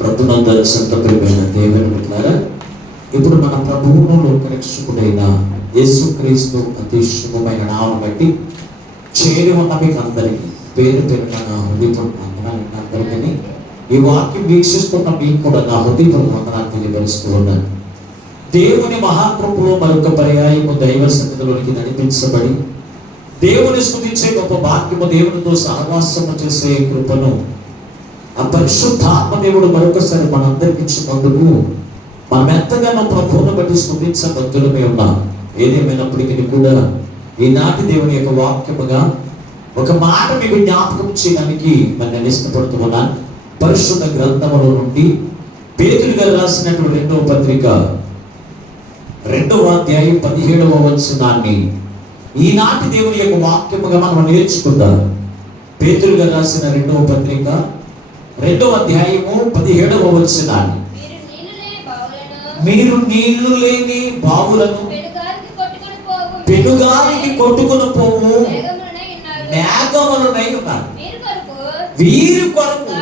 ప్రభునందరి సంత ప్రియమైన దేవుని బిడ్డలారా, ఇప్పుడు మన ప్రభువును లోకరక్షకుడైన యేసుక్రీస్తు అతి శుభమైన నామమును బట్టి చేరి ఉన్న మీకు అందరికీ పేరు పేరున నా హృదయపూర్వక వందనాలు. అందరికీ ఈ వాక్యం వీక్షిస్తున్న మీకు కూడా నా హృదయపూర్వక వందనాలు తెలియపరుస్తూ ఉన్నాను. దేవుని మహాకృపలో మరొక పర్యాయము దైవ సన్నిధిలోనికి నడిపించబడి దేవుని స్తుతించే గొప్ప భాగ్యము, దేవునితో సహవాసము చేసే కృపను ఆ పరిశుద్ధాత్మ దేవుడు మరొకసారి మనందరికి ఇచ్చినందుకు మనం ఎంతగానో ప్రభువును బట్టి స్తుతించబద్దులమే ఉన్నాం. ఏదేమైనప్పటికీ కూడా ఈనాటి దేవుని యొక్క వాక్యముగా ఒక మాట మీకు జ్ఞాపకం చేయడానికి నేను ఇష్టపడుతూ ఉన్నాను. పరిశుద్ధ గ్రంథములో నుండి పేతురు గారు రాసినటువంటి 2వ పత్రిక 2వ అధ్యాయం 17వ వచనాన్ని ఈనాటి దేవుని యొక్క వాక్యముగా మనం నేర్చుకుందాం. పేతురు గారు రాసిన 2వ పత్రిక 2వ అధ్యాయము 17వ వచనాన్ని, మీరు నీళ్లు లేని బావులను పెనుగాలికి కొట్టుకుని పోవు మేఘములనై ఉన్నారు. వీరి కొరకు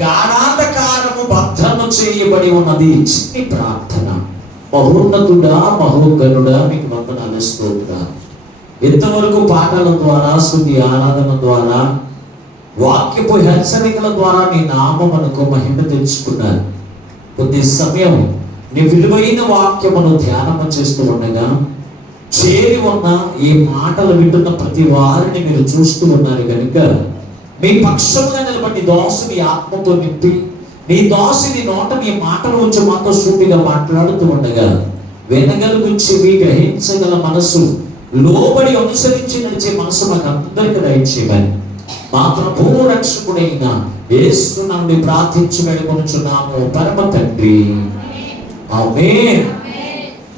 గాఢాంధకారము భద్రము చేయబడి ఉన్నది. చిన్ని ప్రార్థన. మహోన్నతుడా, మహోగనుడా, మీకు వందనాలు స్తోత్రం. ఇంతవరకు పాటల ద్వారా, స్తుతి ఆరాధన ద్వారా, వాక్యపు హెచ్చరికల ద్వారా నీ నామమునకు మహిమ తెచ్చుకున్నారు. కొద్ది సమయం నీ విలువైన వాక్యమును ధ్యానము చేస్తూ ఉండగా చేరి ఉన్న ఈ మాటలు వింటున్న ప్రతి వారిని మీరు చూస్తూ ఉన్నారు కనుక మీ పక్షముగా నిలబడి దాసుని ఆత్మతో నింపి నీ దాసుని నోట నీ మాటలు వచ్చి మాతో సూటిగా మాట్లాడుతూ ఉండగా వినగలుగు చెవి, గ్రహించగల మనసు, లోబడి అనుసరించి నడిచే మనసు మాకు అందరికీ దయచేయమని మా ప్రభువు రక్షకుడైన యేసు నామమున ప్రార్థించి వేడుకొనుచున్నాము పరమ తండ్రి. ఆమేన్.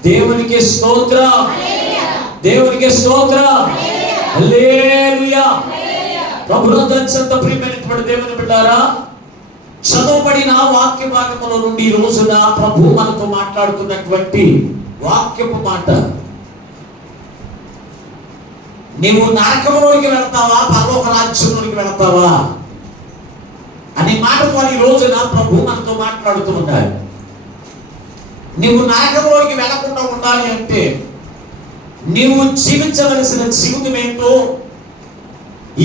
దేవునికి స్తోత్రం, దేవునికి స్తోత్రం. హల్లెలూయా. ప్రభునందరిచంత ప్రియమైనటువంటి దేవుని బిడ్డారా, చదవబడిన వాక్య భాగముల నుండి ఈ రోజున ప్రభు మనతో మాట్లాడుతున్నటువంటి వాక్యపు మాట, నీవు నరకంలోకి వెళతావా, పరలోక రాజ్యంలోకి వెళతావా అనే మాట ద్వారా ఈ రోజున ప్రభు మనతో మాట్లాడుతూ ఉన్నాడు. నీవు నరకంలోకి వెళ్లకుండా ఉండాలి అంటే నీవు జీవించవలసిన జీవితం ఏంటో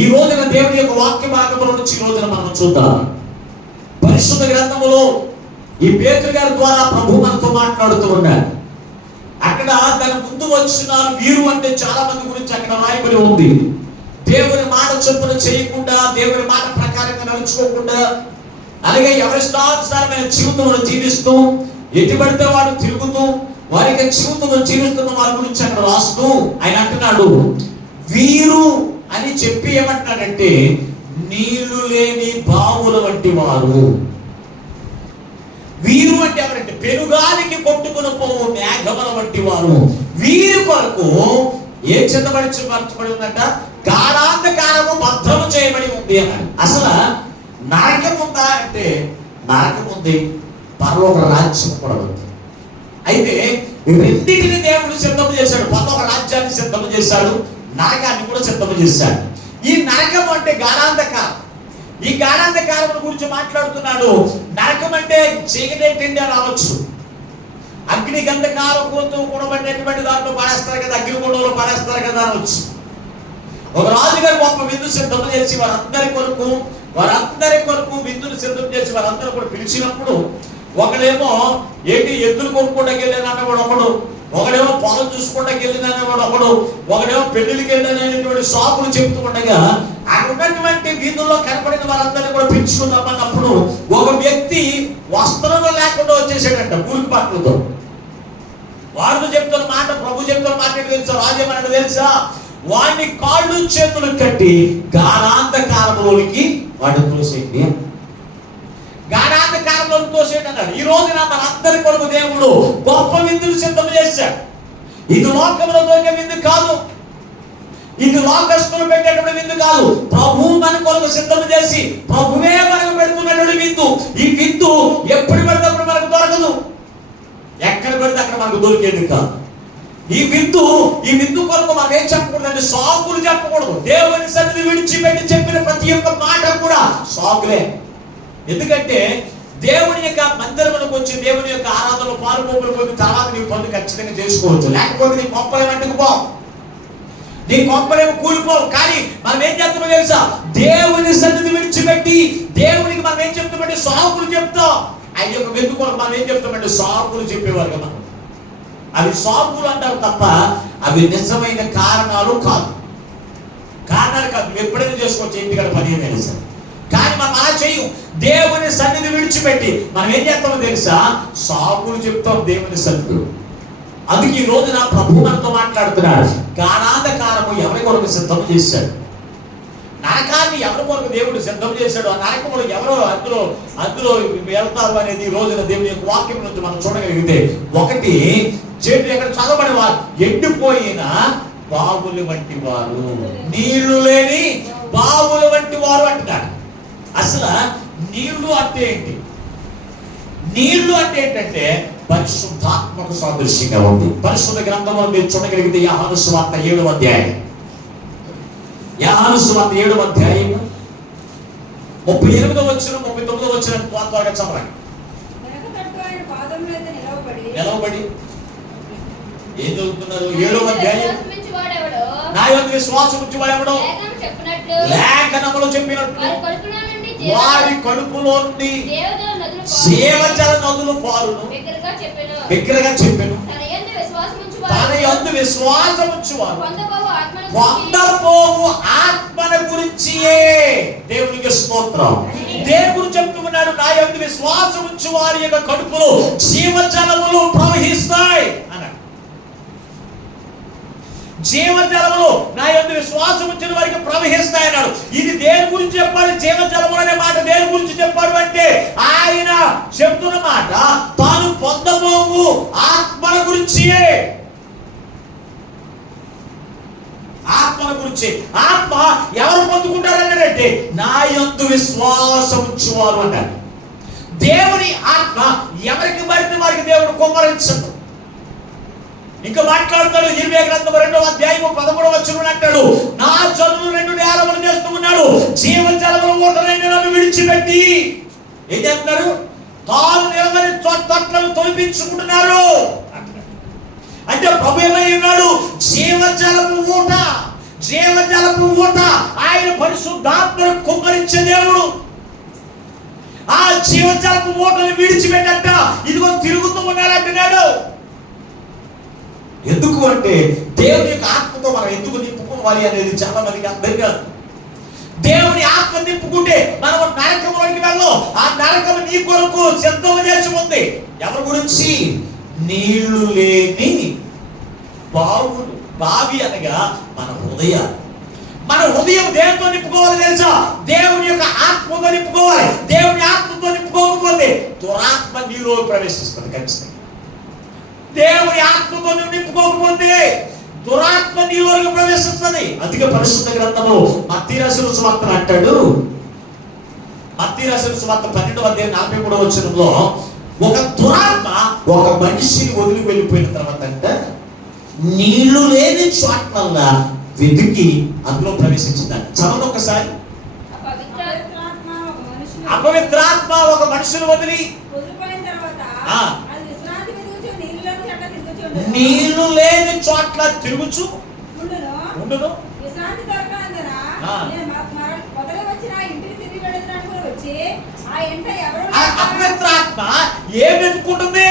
ఈ రోజున దేవుని యొక్క వాక్య భాగముల నుంచి ఈ రోజున మనం చూద్దాం. పరిశుద్ధ గ్రంథములో ఈ పేతురు గారి ద్వారా ప్రభు మనతో మాట్లాడుతూ ఉన్నాడు. అక్కడ దాని ముందు వచ్చిన వీరు అంటే చాలా మంది గురించి అక్కడ రాయబడి ఉంది. దేవుని మాట చొప్పున చేయకుండా, దేవుని మాట ప్రకారంగా నడుచుకోకుండా, అలాగే ఎవరిష్టానుసారమైన జీవితంలో జీవిస్తూ, ఎటు పడితే వాడు తిరుగుతూ వారికి జీవితంలో జీవిస్తున్న వారి గురించి అక్కడ రాస్తూ ఆయన అంటున్నాడు, వీరు అని చెప్పి ఏమంటున్నాడంటే నీళ్లు లేని బావుల వంటి వారు. వీరు అంటే ఎవరంటే పెనుగాలికి కొట్టుకుని పోవు మేఘముల వంటి వారు. వీరి కొరకు ఏ చిన్నబడి ఉందంట, గాఢాంధకారము భద్రము చేయబడి ఉంది అన్నాడు. అసలు నరకం ఉందా అంటే నరకం ఉంది, పరలోక రాజ్యం కూడా ఉంది. అయితే రెండింటిని దేవుడు సిద్ధం చేశాడు. పరలోక రాజ్యాన్ని సిద్ధం చేశాడు, నరకాన్ని కూడా సిద్ధం చేశాడు. ఈ నరకం అంటే గాఢాంధకారం. ఈ గాఢాంధకారం గురించి మాట్లాడుతున్నాడు. నరకం అంటే చీకటేంటి అని రావచ్చు, అగ్ని గంధకారం కూడబడినటువంటి దాంట్లో పడేస్తారు కదా, అగ్నిగుండంలో పడేస్తారు కదా అనవచ్చు. ఒక రాజుగారు గొప్ప విందు సిద్ధం చేసి వారందరి కొరకు విందును సిద్ధం చేసి వారందరూ కూడా పిలిచినప్పుడు ఒకడేమో ఏంటి ఎద్దులు కొనుక్కోవడానికి వెళ్ళినవాడు ఒకడు, ఒకడేమో పొలం చూసుకోవడానికి వెళ్ళినవాడు ఒకడు, ఒకడేమో పెళ్లికి వెళ్ళినటువంటి షాపులు చెప్తూ ఉండగా అక్కడ ఉన్నటువంటి వీధుల్లో కనపడిన వారందరినీ కూడా పిలుచుకుందామన్నప్పుడు ఒక వ్యక్తి వస్త్రంలో లేకుండా వచ్చేసాడంట, పూర్తి బట్టలతో. వాడు చెప్తున్న మాట, ప్రభు చెప్తున్న మాట ఏంటి తెలుసా, రాజేమన్నాడు తెలుసా, వాడిని కాళ్ళు చేతులు కట్టి గాఢాంధకారంలోనికి వాడు తోసేయండి, గాఢాంధకారంలో తోసేయండి అన్నాడు. ఈ రోజున మనందరి కొరకు దేవుడు గొప్ప విందులు సిద్ధం చేశాడు. ఇది లోకంలో దొరికే విందు కాదు, ఇది లోకస్తులు పెట్టేటువంటి విందు కాదు. ప్రభు మన కొరకు సిద్ధం చేసి ప్రభువే మనకు పెడుతున్నటువంటి విందు. ఈ విందు ఎప్పుడు పెడినప్పుడు మనకు దొరకదు, ఎక్కడ పెడితే అక్కడ మనకు దొరికేది కాదు. ఈ విందు కొరకు మనం ఏం చెప్పకూడదు అంటే సాకులు చెప్పకూడదు. దేవుని సన్నిధి విడిచిపెట్టి చెప్పిన ప్రతి ఒక్క మాట కూడా సాకులే. ఎందుకంటే దేవుని యొక్క మందిరములకు వచ్చి దేవుని యొక్క ఆరాధనలో పాల్గొని పోయిన తర్వాత నీ పనులు ఖచ్చితంగా చేసుకోవచ్చు. లేకపోతే నీ కొంపలేం అంటుకుపోవు, నీ కొంపలేమో కూలిపోవు. కానీ మనం ఏం చేస్తామో తెలుసా? దేవుని సన్నిధి విడిచిపెట్టి దేవునికి మనం ఏం చెప్తామంటే సాకులు చెప్తాం. ఆయన యొక్క వెతుకోవడం మనం ఏం చెప్తామంటే సాకులు చెప్పేవారు కదా. అవి సాకులు అంటారు తప్ప అవి నిజమైన కారణాలు కాదు. కారణాలు కాదు, నువ్వు ఎప్పుడైనా చేసుకోవచ్చు ఇంటికాడ పని ఏమైనా సరే. కానీ మనం అలా చెయ్యం. దేవుని సన్నిధి విడిచిపెట్టి మనం ఏం చేస్తామో తెలుసా? సాకులు చెప్తాం దేవుని సన్నిధిలో. అందుకే ఈ రోజున ప్రభు మనతో మాట్లాడుతున్నాడు. గాఢాంధకారము ఎవరి కొరకు సిద్ధం చేశాడు, నరకాన్ని ఎవరి కొరకు దేవుడు సిద్ధం చేశాడు, ఆ నరకములు ఎవరో అందులో వెళ్తారు అనేది ఈ రోజున దేవుని యొక్క వాక్యం నుంచి మనం చూడగలిగితే, ఒకటి చెట్టు ఎక్కడ చదవబడి వారు ఎండిపోయిన బావులు వంటి వారు, నీళ్లు లేని బావులు వంటి వారు అంటున్నాడు. అసలు నీళ్లు అంటే ఏంటి? నీళ్లు అంటే ఏంటంటే పరిశుద్ధాత్మకు సాదృశ్యంగా ఉంది. పరిశుద్ధ గ్రంథంలో మీరు చూడగలిగితే యోహాను సువార్త 7వ అధ్యాయం, యోహాను సువార్త 7వ అధ్యాయం 38వ వచనం 39వ వచనం త్వరగా చదవండి. నిలవబడి ఏం చదువుతున్నారు? 7వ అధ్యాయం, నా యందు విశ్వాసం ఉంచువాడెవడో లేఖనములో చెప్పినట్లు వారి కడుపులో నుండి జీవజల నదులు పారును బిగ్గరగా చెప్పెను. తన యందు విశ్వాసం ఉంచువారు పొందబోవు ఆత్మల గురించియే. దేవునికి స్తోత్రం. దేవుడు గురించి చెప్తున్నాడు, నా యందు విశ్వాసం ఉంచు వారి యొక్క కడుపులో జీవజలములు ప్రవహిస్తాయి అన్నాడు. జీవజలములు నా యందు విశ్వాసం ఉంచిన వారికి ప్రవహిస్తాయి అన్నాడు. ఇది దేని గురించి చెప్పాడు? జీవజలములు అనే మాట దేని గురించి చెప్పాడు అంటే, ఆయన చెప్తున్న మాట తాను పొందబోవు ఆత్మల గురించియే. ఆత్మల గురించి. ఆత్మ ఎవరు పొందుకుంటారన్నాడంటే, నా యందు విశ్వాసం ఉంచువారు అన్నాడు. దేవుని ఆత్మ ఎవరికి పడితే వారికి దేవుడు కుమ్మరించడు. ఇంకా మాట్లాడుతాడు. ఇర్మియా గ్రంథం 2వ అధ్యాయం 13వ వచనం అంటాడు, నా జనులు 2 నేరములు చేస్తూ ఉన్నాడు, జీవజలముల ఊటలైన నన్ను విడిచిపెట్టి ఏం చేస్తున్నారు? తాను నిలబడి తొట్లను తొలిపించుకుంటున్నారు. అంటే ప్రభు ఏమై ఉన్నాడు? జీవజలపు ఊట, జీవజలపు ఊట. ఆయన పరిశుద్ధాత్మను కుమ్మరించే దేవుడు. ఆ జీవజలపు ఊటను విడిచిపెట్టంట ఇదిగో తిరుగుతూ ఉన్నాడంటున్నాడు. ఎందుకు అంటే దేవుని యొక్క ఆత్మతో మనం ఎందుకు నింపుకోవాలి అనేది చాలా మందికి అర్థం కాదు. దేవుని ఆత్మ నింపుకుంటే మనం నరకంలోకి వెళ్ళం. ఆ నరకం నీ కొరకు సిద్ధం చేసి ఉంది. ఎవరి గురించి? నీళ్లు లేని బావులు. బావి అనగా మన హృదయం. మన హృదయం దేనితో నింపుకోవాలి తెలుసా? దేవుని యొక్క ఆత్మతో నింపుకోవాలి. దేవుని ఆత్మతో నింపుకోకపోతే దురాత్మ నీలో ప్రవేశిస్తుంది ఖచ్చితంగా. దేవుని ఆత్మతో నింపుకోకపోతే దురాత్మ నీలోకి ప్రవేశిస్తుంది. అందుకే పరిశుద్ధ గ్రంథంలో మత్తయి రాసిన సువార్త అంటాడు, మత్తయి రాసిన సువార్త 12వ అధ్యాయం 43వ వచనంలో, ఒక దురాత్మ ఒక మనిషిని వదిలి వెళ్ళిపోయిన తర్వాత అంట నీళ్లు లేని చోట్లల్లా వెతికి అందులో ప్రవేశించిందంట. చదవండి ఒకసారి. అపవిత్రాత్మ ఒక మనిషిని వదిలి నీళ్లు లేని చోట్ల తిరుగుచు ఉండును. అపవిత్రాత్మ ఏం వెతుక్కుంటుంది?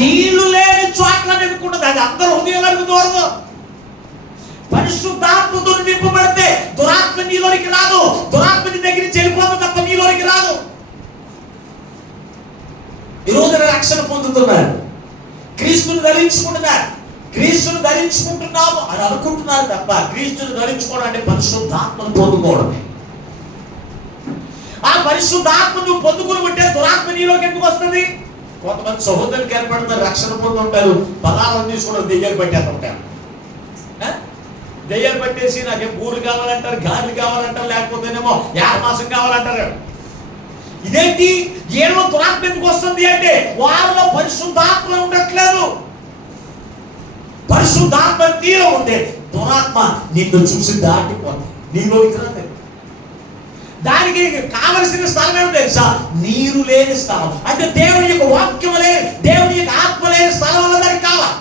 నీళ్లు లేని చోట్ల వెతుక్కుంటుంది. అది అందరూ హృదయాలకు దూరదు. పరిశుద్ధాత్మతో నింపబడితే దురాత్మ నీలోనికి రాదు. దురాత్మ నీ దగ్గర చెడిపోతుంది తప్ప నీలోనికి రాదు. ఈ రోజు రక్షణ పొందుతున్నారు, క్రీస్తుని ధరించుకుంటున్నారు, క్రీస్తుని ధరించుకుంటున్నాము అని అనుకుంటున్నారు తప్ప క్రీస్తుని ధరించుకోవడం అంటే పరిశుద్ధాత్మను పొందుకోవడమే. ఆ పరిశుద్ధాత్మ నువ్వు పొందుకుని ఉంటే దురాత్మ నీలోకి ఎందుకు వస్తుంది? కొంతమంది సహోదరులకు ఏర్పడుతున్నారు, రక్షణ పొందుతుంటారు, పదాలను తీసుకోవడం దెయ్యాలు పట్టేస్తుంటారు. దెయ్యాలు పట్టేసి నాకేం ఊరు కావాలంటారు, గాలి కావాలంటారు, లేకపోతేనేమో యామాసం కావాలంటారు. ఇదేంటి? ఏమో దురాత్మ ఎందుకు వస్తుంది అంటే వారిలో పరిశుద్ధాత్మ ఉండట్లేదు. పరిశుద్ధాత్మ నీలో ఉంటే దురాత్మ నిన్ను చూసి దాటిపోతుంది, నీలోకి రాలేదు. దానికి దానికి కావలసిన స్థలం ఏమో తెలుసా? నీరు లేని స్థలం. అంటే దేవుని యొక్క వాక్యం లేని, దేవుని యొక్క ఆత్మ లేని స్థలం వల్ల దానికి కావాలి.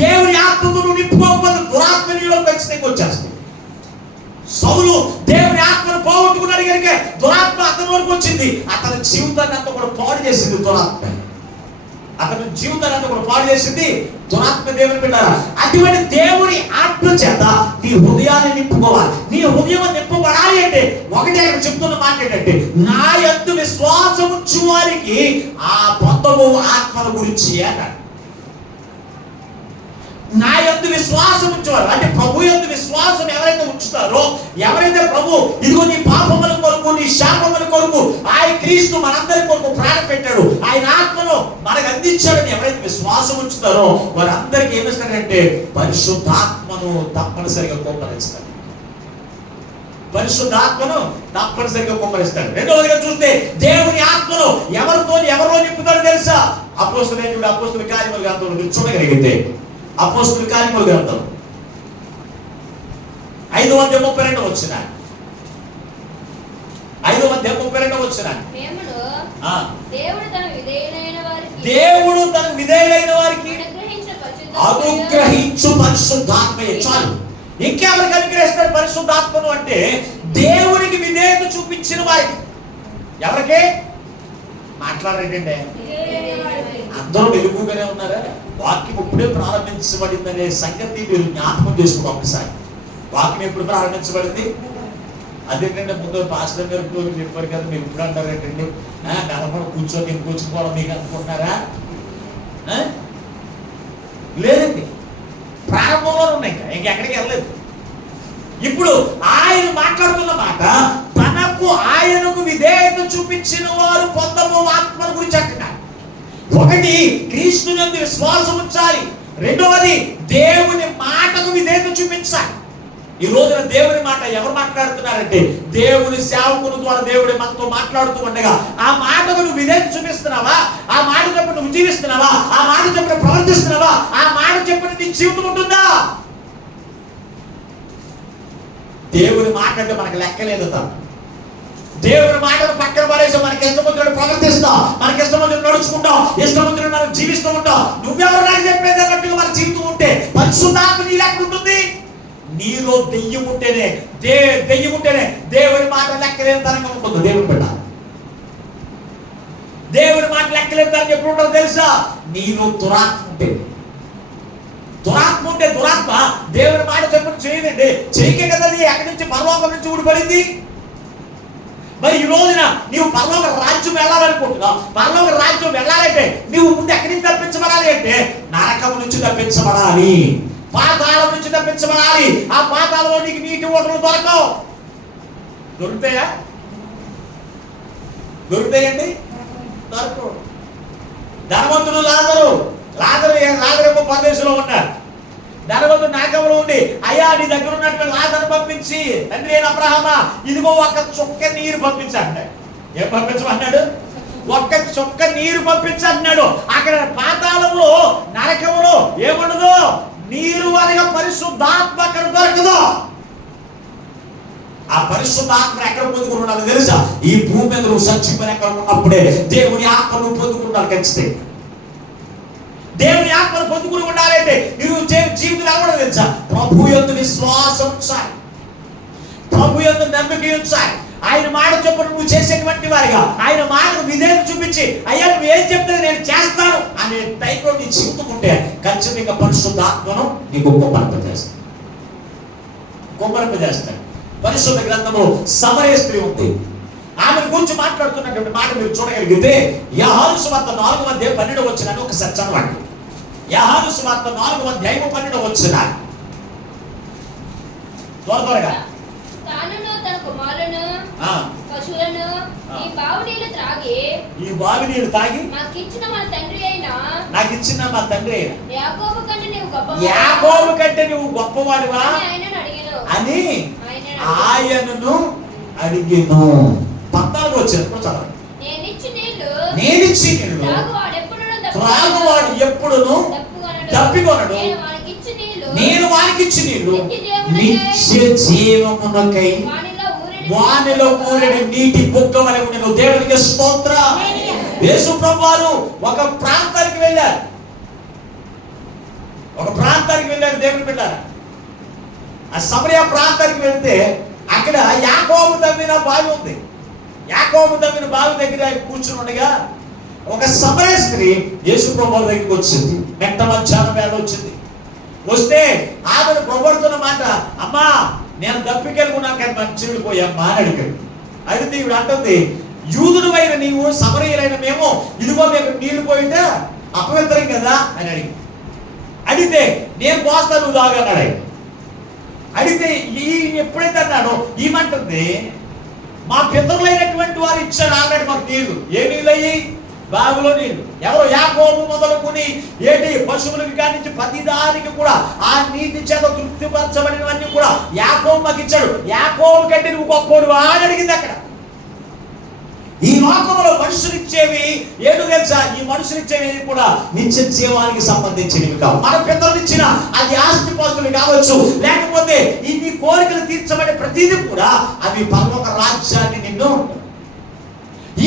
దేవుని ఆత్మతో నువ్వు నింపుకోకపోతే దురాత్మ నీలో ఖచ్చితంగా వచ్చేస్తుంది. సౌలు దేవుని ఆత్మను పోగొట్టుకున్నాడు కనుక దురాత్మ అతని వరకు వచ్చింది. అతని జీవితాన్ని అంతా కూడా పాడు చేసింది దురాత్మ. అతని జీవితాన్ని అంతా కూడా పాడు చేసింది దురాత్మ. దేవుని బిడ్డారా, అటువంటి దేవుని ఆత్మ చేత నీ హృదయాన్ని నింపుకోవాలి. నీ హృదయం నింపబడాలి అంటే ఒకటే అక్కడ చెప్తున్న మాట ఏంటంటే, నా యందు విశ్వాసం ఉంచు వారికి ఆ పొందబో ఆత్మల గురించి అన్నాడు. నా యందు విశ్వాసం ఉంచేవారు అంటే ప్రభు యందు విశ్వాసం ఎవరైతే ఉంచుతారో, ఎవరైతే ప్రభు ఇదిగో నీ పాపముల కొరకు, నీ శాపముల కొరకు ఆయన క్రీస్తు మనందరి కొరకు ప్రాణం పెట్టాడు, ఆయన ఆత్మను మనకు అందించాడని ఎవరైతే విశ్వాసం ఉంచుతారో వారందరికీ ఏమిస్తాడంటే పరిశుద్ధాత్మను తప్పనిసరిగా కుమ్మరిస్తాడు. పరిశుద్ధాత్మను తప్పనిసరిగా కుమ్మరిస్తాడు. రెండవదిగా చూస్తే దేవుని ఆత్మను ఎవరో నింపుతాడో తెలుసా? అపోస్తలుల కార్యముల గ్రంథంలో మీరు చూడగలిగితే, అపోస్తలుల కార్యముల గ్రంథం 5:32 వచ్చిన 5:32 దేవుడు తన విధేయులైన వారికి అనుగ్రహించు పరిశుద్ధాత్మయే. చాలు, ఇంకెవరికి అనుగ్రహిస్తాడు పరిశుద్ధాత్మను అంటే దేవునికి విధేయత చూపించిన వారికి. ఎవరికి మాట్లాడేటండి? అందరూ వెలుగుగానే ఉన్నారా? వాక్యం ఇప్పుడే ప్రారంభించబడిందనే సంగతి మీరు జ్ఞాపకం చేసుకుంటాం. ఒకసారి వాక్యం ఎప్పుడు ప్రారంభించబడింది? అదేంటంటే ముందు పాస్టర్ గారు చెప్పారు కదా, మీరు ఇప్పుడు అంటారు ఏంటండి కనపడ కూర్చోకపోవడం మీకు అనుకుంటున్నారా? లేదండి, ప్రారంభంలో ఉన్నాయి, ఇంకెక్కడికి వెళ్ళలేదు. ఇప్పుడు ఆయన మాట్లాడుతున్న మాట ఆయనకు విధేయత చూపించిన వారు పొందబో ఆత్మ గురించి అంటున్నారు. ఒకటి, క్రీస్తునందు విశ్వాసం ఉంచాలి. రెండవది, దేవుని మాటకు విధేయత చూపించాలి. ఈ రోజున దేవుని మాట ఎవరు మాట్లాడుతున్నారంటే దేవుని సేవకుల ద్వారా దేవుడి మనతో మాట్లాడుతూ ఉండగా ఆ మాటకు నువ్వు విధేయత చూపిస్తున్నావా? ఆ మాట చెప్పిన నువ్వు జీవిస్తున్నావా? ఆ మాట చెప్పిన ప్రవర్తిస్తున్నావా? ఆ మాట చెప్పిన నీ జీవితం ఉంటుందా? దేవుని మాట అంటే మనకు లెక్కలేదు. దేవుని మాటను పక్కన పడేసి మనకి ఇష్టముద్రుడు ప్రవర్తిస్తాం, మనకి ఇష్టముద్రుడు నడుచుకుంటాం, ఇష్టముద్రుడు మనం జీవిస్తూ ఉంటాం. నువ్వెవరు నాకు చెప్పేది అన్నట్టుగా మన జీవితం ఉంటే పరిశుద్ధాత్మ నీ లెక్క ఉంటుంది. నీలో దెయ్యం ఉంటేనే దేవుని మాట లెక్కలేని తరంగా ఉంటుంది. దేవుని బిడ్డ, దేవుని మాట లెక్కలేని తరంగా ఎప్పుడు ఉంటుందో తెలుసా? నీలో దురాత్మ ఉంటే దురాత్మ దేవుని మాట చెప్పిన చేయదండి. చేయకే కదా ఎక్కడి నుంచి పరలోకం నుంచి ఊడిపడింది. మరి ఈ రోజున నీవు పరలోక రాజ్యం వెళ్ళాలనుకుంటున్నావు. పరలోక రాజ్యం వెళ్ళాలంటే నీవు ముందు ఎక్కడి నుంచి తప్పించబడాలి అంటే నరకం నుంచి తప్పించబడాలి, పాతాళం నుంచి తప్పించబడాలి. ఆ పాతాళంలో నీకు నీటి ఓటలు దొరుకుతాయండి? దొరకవు. ధనవంతుడు లాజరు పరదేశంలో ఉన్నారు. ధనవంతుడు నరకంలో ఉండి, అయ్యా నీ దగ్గర ఉన్నట్టు లాజరు పంపించి తండ్రి అయిన అబ్రహామా ఇదిగో ఒక చుక్క నీరు పంపించండి. ఏం పంపించమన్నాడు? ఒక్క చుక్క నీరు పంపించంటున్నాడు. అక్కడ పాతాళంలో నరకంలో ఏముండదు, నీరు అనగా పరిశుద్ధాత్మ అక్కడ దొరకదు. ఆ పరిశుద్ధాత్మ ఎక్కడ పొందుకుంటున్నావు తెలుసా? ఈ భూమి మీద నువ్వు సత్యమైన ఎక్కడ ఉన్నప్పుడే దేవుని ఆత్మను పొందుకుంటారు. ఖచ్చితంగా దేవుని ఆత్మను పొందుకుని ఉండాలంటే నువ్వు జీవితం ఎలా తెలుసా? ప్రభు యందు విశ్వాసం ఉంచాలి, ప్రభు యందు నమ్మిక ఉంచాలి. ఆయన మాట చొప్పున నువ్వు చేసేటువంటి వారిగా ఆయన మాటకు విధేయత చూపించి అయ్యా నువ్వు ఏం చెప్తే నేను చేస్తాను అనే టైప్లో నీ జీవితం ఉంటే ఖచ్చితంగా పరిశుద్ధాత్మను నీకు కుమ్మరింపజేస్తాడు. పరిశుద్ధ గ్రంథంలో సమరయ స్త్రీ ఉంది. ఆమె గురించి మాట్లాడుతున్నటువంటి మాట మీరు చూడగలిగితే యోహాను సువార్త 4:12 ఒకసారి చదవండి. యోహాను సువార్త 4:12 త్వరగా ఈ బావి నీళ్లు తాగి నాకు ఇచ్చిన మా తండ్రి అయిన యాకోబు కంటే నువ్వు గొప్పవాడివా అని ఆయనను అడిగెను. 14 వచ్చినప్పుడు చదవండి. నేనిచ్చి నీళ్లు త్రాగువాడు ఎప్పుడును తప్పికొనడు, నేను వానికి ఇచ్చి నీళ్లు నిత్య జీవమునకై వానిలో ఊరేడు నీటి బుగ్గ వలె ఉండెను. దేవునికి స్తోత్రం. యేసు ప్రభువారు ఒక ప్రాంతానికి వెళ్ళారు. దేవుని బిడ్డారా, ఆ సమరయ ప్రాంతానికి వెళ్తే అక్కడ యాకోబు తవ్విన బావి ఉంది. యాకోబు తవ్విన బావి దగ్గర కూర్చుని ఉండగా ఒక సమరయ స్త్రీ యేసు ప్రభువు దగ్గరికి వచ్చింది. మెట్ట మధ్యాహ్నం వేళ వచ్చింది. వస్తే ఆమెను పొగడుతున్న మాట, అమ్మా నేను దప్పికెళ్ళుకున్నాను కానీ మంచినీళ్ళు పోయమ్మా అని అడిగాడు. అడిగితే ఇవిడు అంటుంది, యూదుడువైన నీవు సమరయులైన మేము ఇదిగో మేము నీళ్లు పోయితే అపవిత్రం కదా అని అడిగితే నేను పోస్తాను నువ్వు తాగన్నాడు. అడిగితే ఈ ఎప్పుడైతే అన్నాడో ఈమంటుంది, మా పితరులైనటువంటి వారు ఇచ్చారు ఆల్రెడీ మాకు నీళ్లు. ఏ నీళ్ళు అయ్యి? బావిలో నీళ్లు. ఎవరు? యాకోబు మొదలుకొని ఏంటి పశువులకి కానించి ప్రతిదానికి కూడా ఆ నీటి చేత తృప్తిపరచబడినవన్నీ కూడా యాకోబు మాకు ఇచ్చాడు. యాకోబు కంటే నువ్వు గొప్పోడు అని అడిగింది. అక్కడ ఈ లోకంలో మనుషులు ఇచ్చేవి ఏడు తెలుసా? ఈ మనుషులు ఇచ్చేవి కూడా నిత్య జీవానికి సంబంధించినవి కావు. మన పితరులు ఇచ్చిన అది ఆస్తి పాస్తులు కావచ్చు, లేకపోతే ఈ కోరికలు తీర్చబడే ప్రతిదీ కూడా అవి పరలోక రాజ్యాన్ని నిన్ను.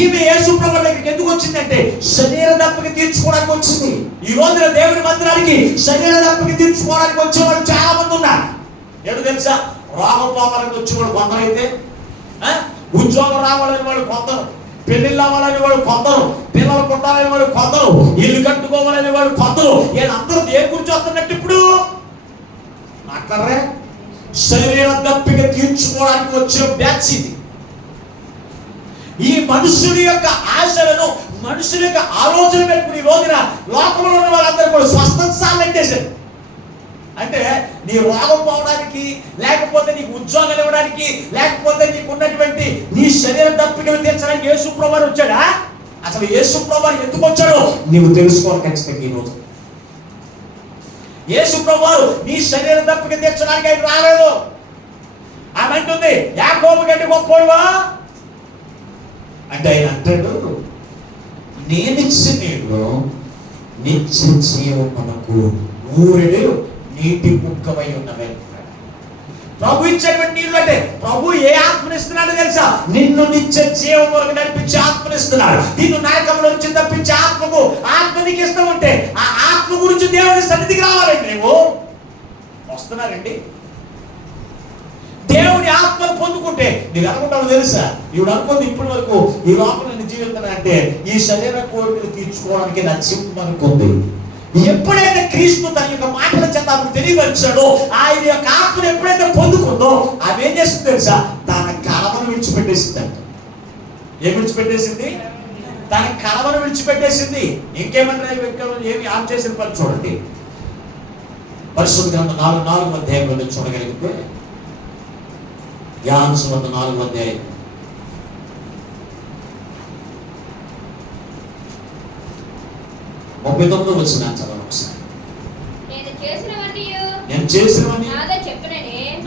ఈమె యేసు ప్రభువు దగ్గరికి ఎందుకు వచ్చిందంటే శరీర దప్పిక తీర్చుకోవడానికి వచ్చింది. ఈ రోజున దేవుని మందిరానికి శరీర దప్పిక తీర్చుకోవడానికి వచ్చేవాడు చాలా మంది ఉన్నారు. ఏడు తెలుసా? రోగం పోవాలని వచ్చేవాడు కొందరైతే, ఉద్యోగం రావాలని వాడు కొందరు, పెళ్లిళ్ళు అవ్వాలని వాడు కొందరు, పిల్లలు పుట్టాలని వాడు కొందరు, ఇల్లు కట్టుకోవాలని వాడు కొందరు. వీళ్ళందరూ దేని గురించి వస్తున్నట్టు ఇప్పుడు మాట్లాడరే? శరీర దప్పిక తీర్చుకోవడానికి వచ్చే బ్యాచ్ ఇది. ఈ మనుషుడి యొక్క ఆశలను, మనుషుడి యొక్క ఆలోచన పెట్టుకుని ఈ రోజున లోకంలో ఉన్న వాళ్ళందరూ కూడా స్వస్థత సార్లు అంటే నీ రోగం పోవడానికి, లేకపోతే నీకు ఉద్యోగాలు ఇవ్వడానికి, లేకపోతే నీకు ఉన్నటువంటి నీ శరీర దప్పికలు తీర్చడానికి యేసు ప్రభువు వచ్చాడా? అసలు యేసు ప్రభువు ఎందుకు వచ్చాడో నీవు తెలుసుకోవాలి ఖచ్చితంగా. ఈ రోజు యేసు ప్రభువు నీ శరీర దప్పిక తీర్చడానికి ఆయన రాలేదు. ఆమె అంటుంది, యాకోబు కంటే గొప్పోడువా అంటే ఆయన అంటాడు, నేనిచ్చిన నీళ్ళు నిత్య జీవమునకు ఊరెడు నీటి ముక్కమై ఉన్నవే. ప్రభు ఇచ్చేటువంటి నీళ్ళు అంటే ప్రభు ఏ ఆత్మనిస్తున్నాడో తెలుసా? నిన్ను నిత్య జీవం వరకు నడిపించే ఆత్మనిస్తున్నాడు. నిన్ను నరకంలో నుంచి తప్పించే ఆత్మకు ఆత్మ నీకు ఇష్టం ఉంటే ఆ ఆత్మ గురించి దేవుని సన్నిధికి రావాలండి. నువ్వు వస్తున్నారండి. దేవుని ఆత్మను పొందుకుంటే నీకు అనుకుంటావు తెలుసా? ఇవి అనుకుంది ఇప్పటి వరకు ఈ లోపల నేను జీవిస్తున్నా అంటే ఈ శరీర కోరికలు తీర్చుకోవడానికి నా జీవితం అనుకుంది. ఎప్పుడైతే క్రీస్తు తన యొక్క మాటల చేత తెలియపరిచాడో, ఆయన యొక్క ఆత్మను ఎప్పుడైతే పొందుకుందో ఆమె ఏం చేస్తుంది తెలుసా? తన కలవను విడిచిపెట్టేసిందంట. ఏం విడిచిపెట్టేసింది? తన కలవను విడిచిపెట్టేసింది. ఇంకేమన్నా ఏమి ఆన్ చేసిన పని చూడండి. పరిశుద్ధ గ్రంథం 4 అధ్యాయంలో చూడగలిగితే, యోహాను సువార్త 4 అధ్యాయం 39 వచ్చిన చదవండి ఒకసారి. నేను చేసినవన్నీ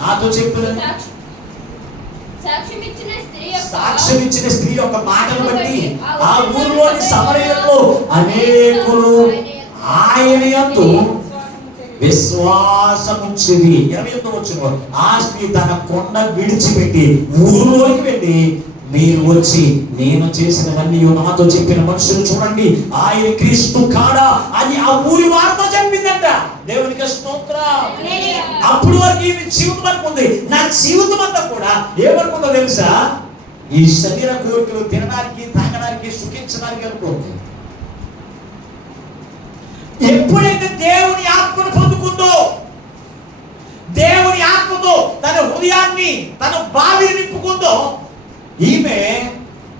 నాతో చెప్పినని సాక్ష్యం ఇచ్చిన స్త్రీ యొక్క మాటను బట్టి ఆ ఊరిలోని సమరయులలో అనేకులు ఆయన యందు విశ్వాసముంచిరి. 28 వచ్చిన ఆ స్త్రీ తన కొండ విడిచిపెట్టి ఊరిలోకి వెళ్ళి, మీరు వచ్చి నేను చేసినవన్నీ నాతో చెప్పిన మనుషులు చూడండి, ఆయన క్రీస్తు కాడా అని ఆ ఊరి వారితో చెప్పిందంట. దేవునికి స్తోత్రం. అప్పుడు వరకు ఈమె జీవితం అనుకుంది. నా జీవితం అంతా కూడా ఏమనుకుందో తెలుసా? ఈ శరీర కోరికలు తినడానికి, తాగడానికి, సుఖించడానికి అనుకుంది. ఎప్పుడైతే దేవుని ఆత్మను పొందుకుందో, దేవుని ఆత్మతో తన హృదయాన్ని, తన బావిని నింపుకుందో, ఈమె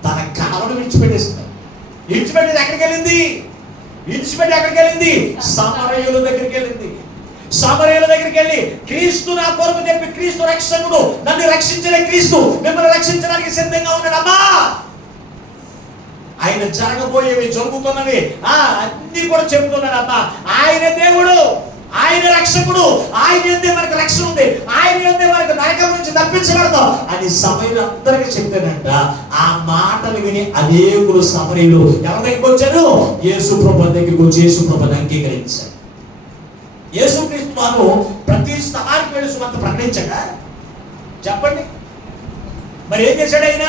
తన కలవను విడిచిపెట్టేస్తుంది. విడిచిపెట్టేది ఎక్కడికి వెళ్ళింది? ఎక్కడికి వెళ్ళింది? సమరయుల దగ్గరికి వెళ్ళింది. సమరయుల దగ్గరికి వెళ్ళి, క్రీస్తు నా కొరకు చెప్పి, క్రీస్తు రక్షకుడు, నన్ను రక్షించిన క్రీస్తు మిమ్మల్ని రక్షించడానికి సిద్ధంగా ఉన్నాడమ్మా. ఆయన జరగబోయేవి, జరుగుతున్నవి అన్ని కూడా చెబుతున్నాడమ్మా. ఆయన దేవుడు, ఆయన రక్షకుడు, ఆయన ఏందే మనకు రక్షణ ఉంది, ఆయన ఏందే మనకు నరకం నుంచి తప్పించబడతాం అని సమరయులు అందరికీ చెప్తానంట. ఆ మాటలు విని అనేకులు సమరయులు ఎవరి దగ్గరికి వచ్చారు? యేసు ప్రభువు దగ్గరికి వచ్చి యేసు ప్రభువుని అంగీకరించారు. యేసుక్రీస్తు వారు ప్రతి స్థలానికి వెళ్ళి సువార్త ప్రకటించగా చెప్పండి. మరి ఏం చేశాడు ఆయన?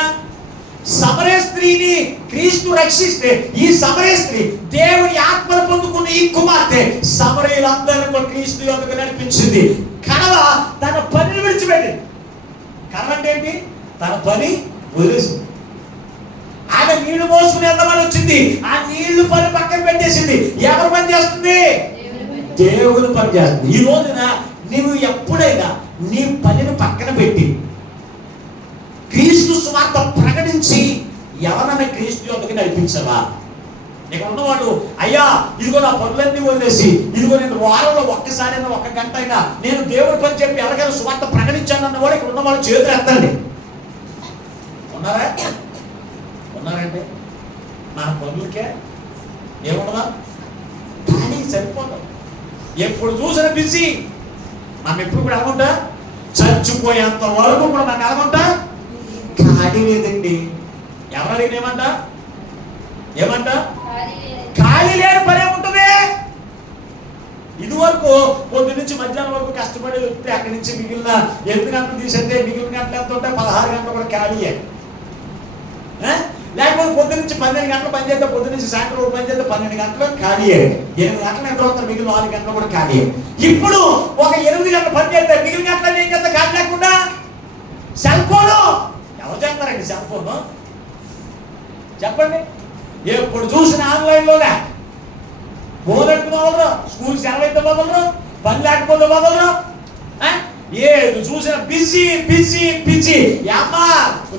సమరయ స్త్రీని క్రీస్తు రక్షిస్తే ఈ సమరయ స్త్రీ దేవుని ఆత్మను పొందుకున్న ఈ కుమార్తె సమరయులందరినీ కూడా క్రీస్తు యొక్కకు నడిపించింది. కడవ తన పనిని విడిచిపెట్టింది. కడవ అంటే ఏంటి? తన పని వదిలేసింది. ఆమె నీళ్లు మోసుకుని వెళ్దామని వచ్చింది, ఆ నీళ్లు పని పక్కన పెట్టేసింది. ఎవరు పని చేస్తుంది? దేవుని పని చేస్తుంది. ఈ రోజున నువ్వు ఎప్పుడైనా నీ పనిని పక్కన పెట్టి క్రీస్తు సువార్త ప్రకటించి ఎవరన్నా క్రీస్తు యొక్కకి నడిపించవా? ఇక్కడ ఉన్నవాళ్ళు, అయ్యా ఇదిగో నా పనులన్నీ వదిలేసి ఇదిగో నేను వారంలో ఒక్కసారైనా 1 గంట అయినా నేను దేవుడి పని చెప్పి ఎవరికైనా సువార్త ప్రకటించాను అన్నవాడు ఇక్కడ ఉన్న వాళ్ళు చేతులు ఎత్తండి. ఉన్నారా? ఉన్నారంటే మన పనులకే ఏముండదా? కానీ సరిపోతాం. ఎప్పుడు చూసిన బిజీ. మనం ఎప్పుడు కూడా ఎలాగుంటా? చచ్చిపోయేంత వరకు కూడా మనం ఎలాగుంటా? ఖాళీ లేదండి. ఎవరు అడిగిన ఏమంట? ఖాళీ లేని పని ఏముంటుంది? ఇదివరకు పొద్దు నుంచి మధ్యాహ్నం వరకు కష్టపడి వస్తే అక్కడి నుంచి మిగిలిన 8 గంటలు తీసేస్తే మిగిలిన గంటలు ఎంత ఉంటాయి? 16 గంటలు కూడా ఖాళీయే. లేకపోతే పొద్దు నుంచి 12 గంటలు పని చేస్తే పొద్దు నుంచి సాయంత్రం పని చేస్తే 12 గంటలు ఖాళీయే. 8 గంటలు ఎంత అవుతారు? మిగిలిన 4 గంటలు కూడా ఖాళీయే. ఇప్పుడు ఒక 8 గంటలు పని చేస్తే మిగిలిన గంటలు ఏం చేస్తే ఖాళీ లేకుండా సెల్ ఫోను. ఎవరు చేస్తారండి సెల్ ఫోను? చెప్పండి. ఎప్పుడు చూసిన ఆన్లైన్లోనే. ఫోన్ ఎట్టుకున్న వదలరు, స్కూల్ సెలవు అయితే వదలరు, పని లేకపోతే వదలరు. ఏది చూసిన బిజీ బిజీ బిజీ. అమ్మా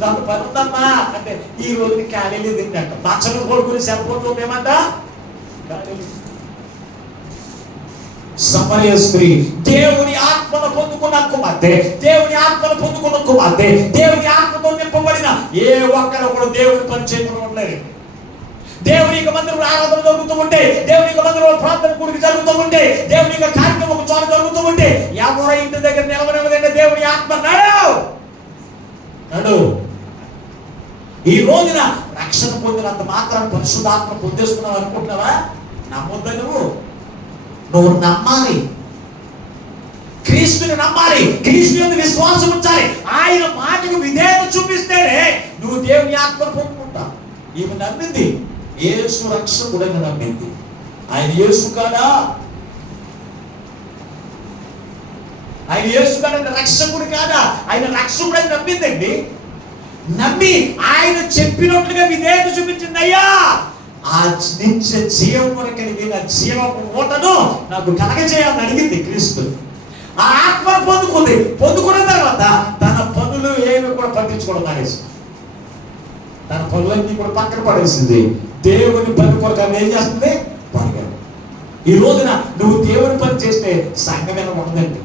దాంట్లో పని ఉందమ్మా అంటే ఈ రోజుకి ఖాళీ లేదు అంట. పచ్చని కొడుకుని సెల్ ఫోన్లో ఏమంట? సమరయ స్త్రీ దేవుని ఆత్మను పొందుకున్న కుమార్తె, దేవుని ఆత్మను పొందుకున్న కుమార్తె, దేవుని ఆత్మతో నింపబడిన ఏ ఒక్కరు కూడా దేవుని పని చేయకుండా ఉండలేదు. దేవుని యొక్క మందిరంలో ఆరాధన జరుగుతూ ఉంటే, దేవుని యొక్క మందిరంలో ప్రార్థన కూడిక జరుగుతూ ఉంటే, దేవుని యొక్క కార్యక్రమం ఒక చోట జరుగుతూ ఉంటే ఎవరో ఇంటి దగ్గర నిలబడేదంటే దేవుని ఆత్మ నడు. ఈ రోజున రక్షణ పొందినంత మాత్రం పరిశుద్ధాత్మ పొందేసుకున్నావు అనుకుంటున్నావా? నమ్మొద్దా? నువ్వు నమ్మాలి. క్రీస్తుని నమ్మాలి. క్రీస్తు యొక్క విశ్వాసం ఉంచాలి. ఆయన మాటకు విధేయత చూపిస్తేనే నువ్వు దేవుని ఆత్మను పొందుకుంటావు. ఈమె నమ్మింది యేసు రక్షకుడని నమ్మింది. ఆయన యేసు కాదా? ఆయన యేసు కాదా? రక్షకుడు కాదా? ఆయన రక్షకుడని నమ్మిందండి. నమ్మి ఆయన చెప్పినట్లుగా విధేయత చూపించింది. అయ్యా ఆ నిత్య జీవమును కలిగిన జీవపు ఓటను నాకు కలగజేయాలని అడిగింది క్రీస్తు. ఆ ఆత్మ పొందుకుంది. పొందుకున్న తర్వాత తన పనులు ఏమి కూడా పట్టించుకోవడం మానేసింది. తన పనులన్నీ కూడా పక్కన పడేసింది. దేవుని పని కొరకు ఆమె ఏం చేస్తుంది? పరిగెడు. ఈ రోజున నువ్వు దేవుని పని చేస్తే సంఘమైన ఉండదండి.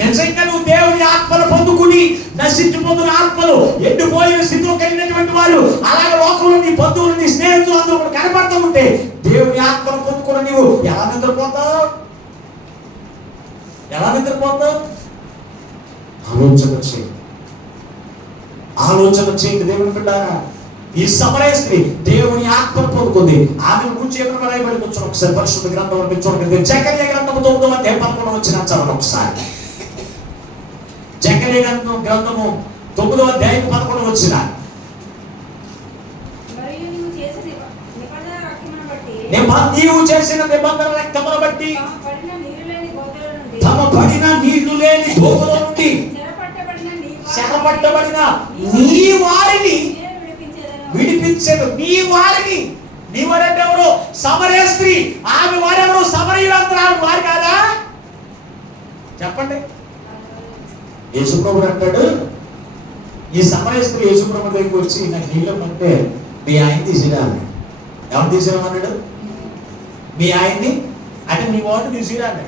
నిజంగా నువ్వు దేవుని ఆత్మను పొందుకుని నశించిపోతున్న ఆత్మలు, ఎండిపోయిన స్థితిలో కలిగినటువంటి వారు, అలాగే లోకంలో నీ బంధువులు, నీ స్నేహితులు అందరూ కూడా కనపడుతూ ఉంటే దేవుని ఆత్మను పొందుకుని నీవు ఎలా నిద్రపోతావు? ఎలా నిద్రపోతావు? ఆలోచన చేయండి దేవుని బిడ్డారా. ఈ సమరయ స్త్రీ దేవుని ఆత్మను పొందుకుంది. ఆమెను గురించి ఏమైనా రాయబడి వచ్చాను. ఒకసారి పరిశుద్ధ గ్రంథం చూడండి. జకర్యా గ్రంథము 9వ అధ్యాయం 11 వచ్చిన చదవండి ఒకసారి. జకర్యా గ్రంథము 9వ అధ్యాయం 11 వచ్చిన. నీవు చేసిన నిబంధన రక్తమును బట్టి తమ పడిన నీళ్లు లేని దోపుల నుండి చెరపట్టబడిన నీ వారిని విడిపించాడు. నీ వారిని. నీ వారంటే ఎవరు? సమరయ స్త్రీ. ఆమె వారెవరు? సమరయులందరూ ఆమె వారు కాదా? చెప్పండి. యేసుప్రభుడు అంటాడు, ఈ సమరయ స్త్రీ యేసుప్రభు దగ్గరికి వచ్చి నాకు నీళ్ళు అంటే మీ ఆయన తీసిరాలి. ఎవరు తీసిరామన్నాడు? మీ ఆయన్ని అంటే నీ వాడిని తీసిరాడు.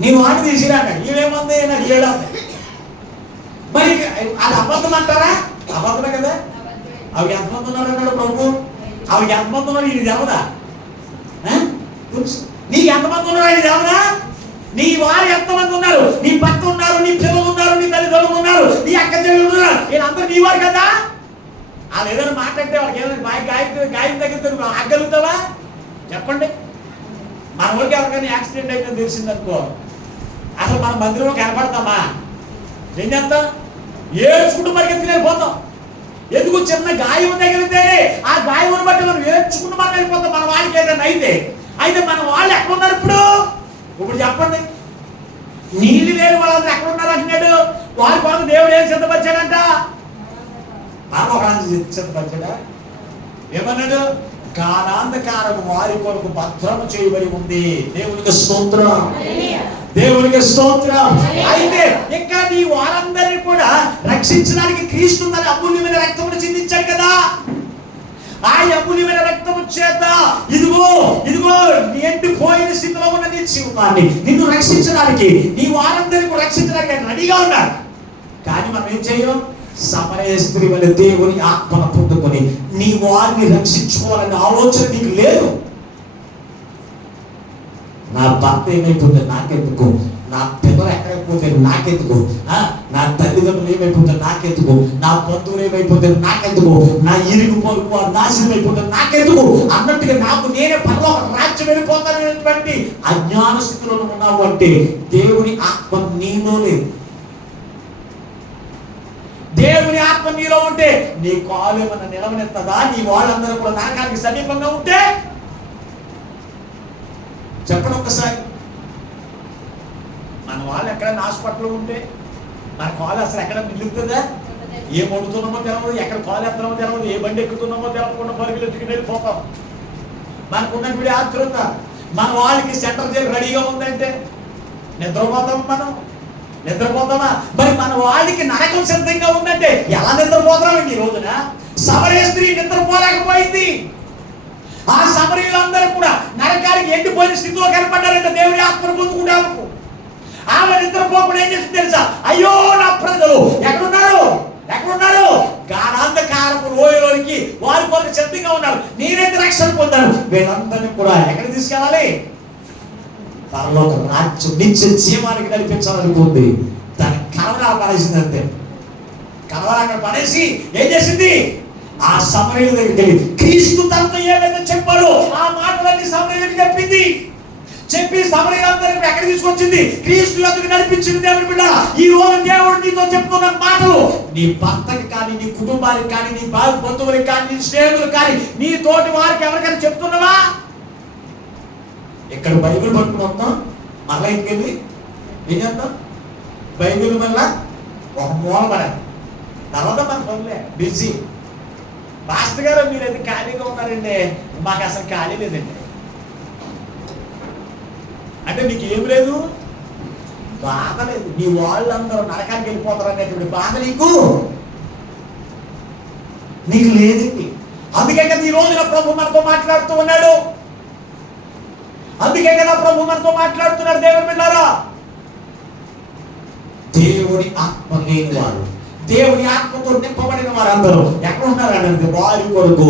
నీ వాడిని తీసిరాడు. ఇవేమంది? నాకు ఏడాది. మరి అది అబద్ధం అంటారా? అబద్ధమే కదా. అవి ఎంతమంది ఉన్నారు అన్నాడు ప్రభు. అవి ఎంతమంది ఉన్నారు? ఇది ఎవరా? నీకు ఎంతమంది ఉన్నారు? ఇది ఎవరా? నీ వారు ఎంతమంది ఉన్నారు? నీ భర్త ఉన్నారు, నీ పిల్లలు ఉన్నారు, నీ తల్లిదండ్రులు ఉన్నారు, నీ అక్క చెల్లెలు ఉన్నారు. వీళ్ళందరూ నీ వారు కదా. వాళ్ళు ఏదైనా మాట్లాడితే వాళ్ళకి ఏమైనా గాయం తగ్గితే ఆగలుగుతావా? చెప్పండి. మన ఊరికి ఎవరికైనా యాక్సిడెంట్ అయితే తెలిసిందనుకో, అసలు మన మందిరంలో కనపడతామా? ఏం చేస్తాం? ఏడ్చుకుంటూ పరిగెత్తుకుని వెళ్ళిపోతాం. ఎందుకు? చిన్న గాయం తగిలితేనే ఆ గాయం బట్టి మనం ఏడ్చుకుంటూ మనం వెళ్ళిపోతాం. మన వాళ్ళకి ఏదైనా అయితే మన వాళ్ళు ఎక్కడున్నారు ఇప్పుడు చెప్పండి. నీళ్ళు లేని వాళ్ళందరూ ఎక్కడున్నారు అంటున్నాడు. వారి కొరకు దేవుడు ఏం సిద్ధపరిచాడంట? పరలోకాన్ని సిద్ధపరిచాడా? ఏమన్నాడు? గాఢాంధకారము వారి కొరకు భద్రము చేయబడి ఉంది. దేవునికి స్తోత్రం, దేవునికి స్తోత్రం. అయితే ఇంకా నీ వారందరినీ కూడా రక్షించడానికి క్రీస్తు తన అమూల్యమైన రక్తమును చిందించాడు కదా. ఆ అమూల్యమైన రక్తము చేత ఇదిగో ఎండిపోయిన స్థితిలో ఉన్న నీ జీవితాన్ని నిన్ను రక్షించడానికి, నీ వారందరినీ రక్షించడానికి ఆయన రెడీగా ఉన్నాడు. కానీ మనం ఏం చేయం? సమరయ స్త్రీ వల్ల దేవుని ఆత్మను పొందుకొని నీ వారిని రక్షించుకోవాలనే ఆలోచన నీకు లేదు. నా భర్త ఏమైపోతే నాకెందుకు, నా పిల్లలు ఎక్కడైపోతే నాకెందుకు, నా తల్లిదండ్రులు ఏమైపోతే నాకెందుకు, నా బంధువులు ఏమైపోతే నాకెందుకు, నా ఇరుగు పొరుగు వారు నాశనం అయిపోతే నాకెందుకు అన్నట్టుగా నాకు నేనే పరలోక రాజ్యం వెళ్ళిపోతాననేటువంటి అజ్ఞాన స్థితిలో ఉన్నావు అంటే దేవుని ఆత్మ నీలో లేదు. దేవుని ఆత్మ నీలో ఉంటే నీ కాలు ఏమన్నా నిలవనెత్తదా? నీ వాళ్ళందరూ కూడా నరకానికి సమీపంగా ఉంటే చెప్పండి ఒక్కసారి. మన వాళ్ళు ఎక్కడైనా హాస్పిటల్లో ఉంటే మన కాలు అసలు ఎక్కడ నిలుగుతుందా? ఏం వండుతున్నామో తెలవదు, ఎక్కడ కాలు ఎత్తనమో తెలవదు, ఏ బండి ఎక్కుతున్నామో తెలవకుండా పరుగులు ఎత్తుకుని వెళ్ళిపోతాం. మనకున్నటువంటి ఆతృత మన వాళ్ళకి సెంటర్ జైలు రెడీగా ఉందంటే నిద్రపోతామా? మరి మన వాళ్ళకి నరకం సిద్ధంగా ఉందంటే ఎలా నిద్రపోతామండి? ఈ రోజున సమరయ స్త్రీ నిద్రపోలేకపోయింది. ఆ సమరయులందరూ కూడా నరకానికి ఎండిపోయిన స్థితిలో కనపడ్డారంటే దేవుడి ఆత్మను పొందుకుంటాము. ఆమె నిద్రపోకుండా ఏం చేస్తుంది తెలుసా? అయ్యో నా ప్రజలు ఎక్కడున్నారు? గాఢాంధకారపు లోయలోనికి వారి కొరకు సిద్ధంగా ఉన్నారు. నేనైతే రక్షణ పొందాను. వీళ్ళందరినీ కూడా ఎక్కడ తీసుకెళ్ళాలి? పరలోక రాజ్యం నిత్య జీవానికి నడిపించాలనుకుంది. దాన్ని కలవరాలు పడేసింది అంతే. కలవరాలు పడేసి ఏం చేసింది? ఆ సమరయుల దగ్గరికి వెళ్ళి క్రీస్తు తనతో ఏమైతే చెప్పాడో ఆ మాటలన్నీ సమరయులకు చెప్పి సమరయులందరికీ ఎక్కడ తీసుకొచ్చింది? క్రీస్తు యొద్దకు నడిపించింది. దేవుని బిడ్డ, ఈ రోజు దేవుడు నీతో చెప్తున్న మాటలు నీ భర్తకి కానీ, నీ కుటుంబానికి కానీ, నీ బంధువులకి కానీ, నీ స్నేహితులకు కానీ, నీ తోటి వారికి ఎవరికైనా చెప్తున్నావా? ఇక్కడ బైబిల్ పట్టుకుని వస్తాం, మళ్ళా ఇంటికెళ్ళి ఏం చేస్తాం? బైబిల్ మళ్ళా ఒక మూల పడాలి. తర్వాత మన పనులే బిజీ. మాస్టర్ గారు మీరైతే ఖాళీగా ఉన్నారండి. మాకు అసలు ఖాళీ లేదండి. అంటే నీకు ఏం లేదు? బాధ లేదు. నీ వాళ్ళందరూ నరకానికి వెళ్ళిపోతారు అనేటువంటి బాధ నీకు లేదండి. అందుకే కదా ఈ రోజున ప్రభు మనతో మాట్లాడుతూ ఉన్నాడు. దేవుని బిడ్డలారా, దేవుని ఆత్మ లేని వారు, దేవుని ఆత్మతో నింపబడిన వారందరూ ఎక్కడ ఉన్నారంటే వారి కొరకు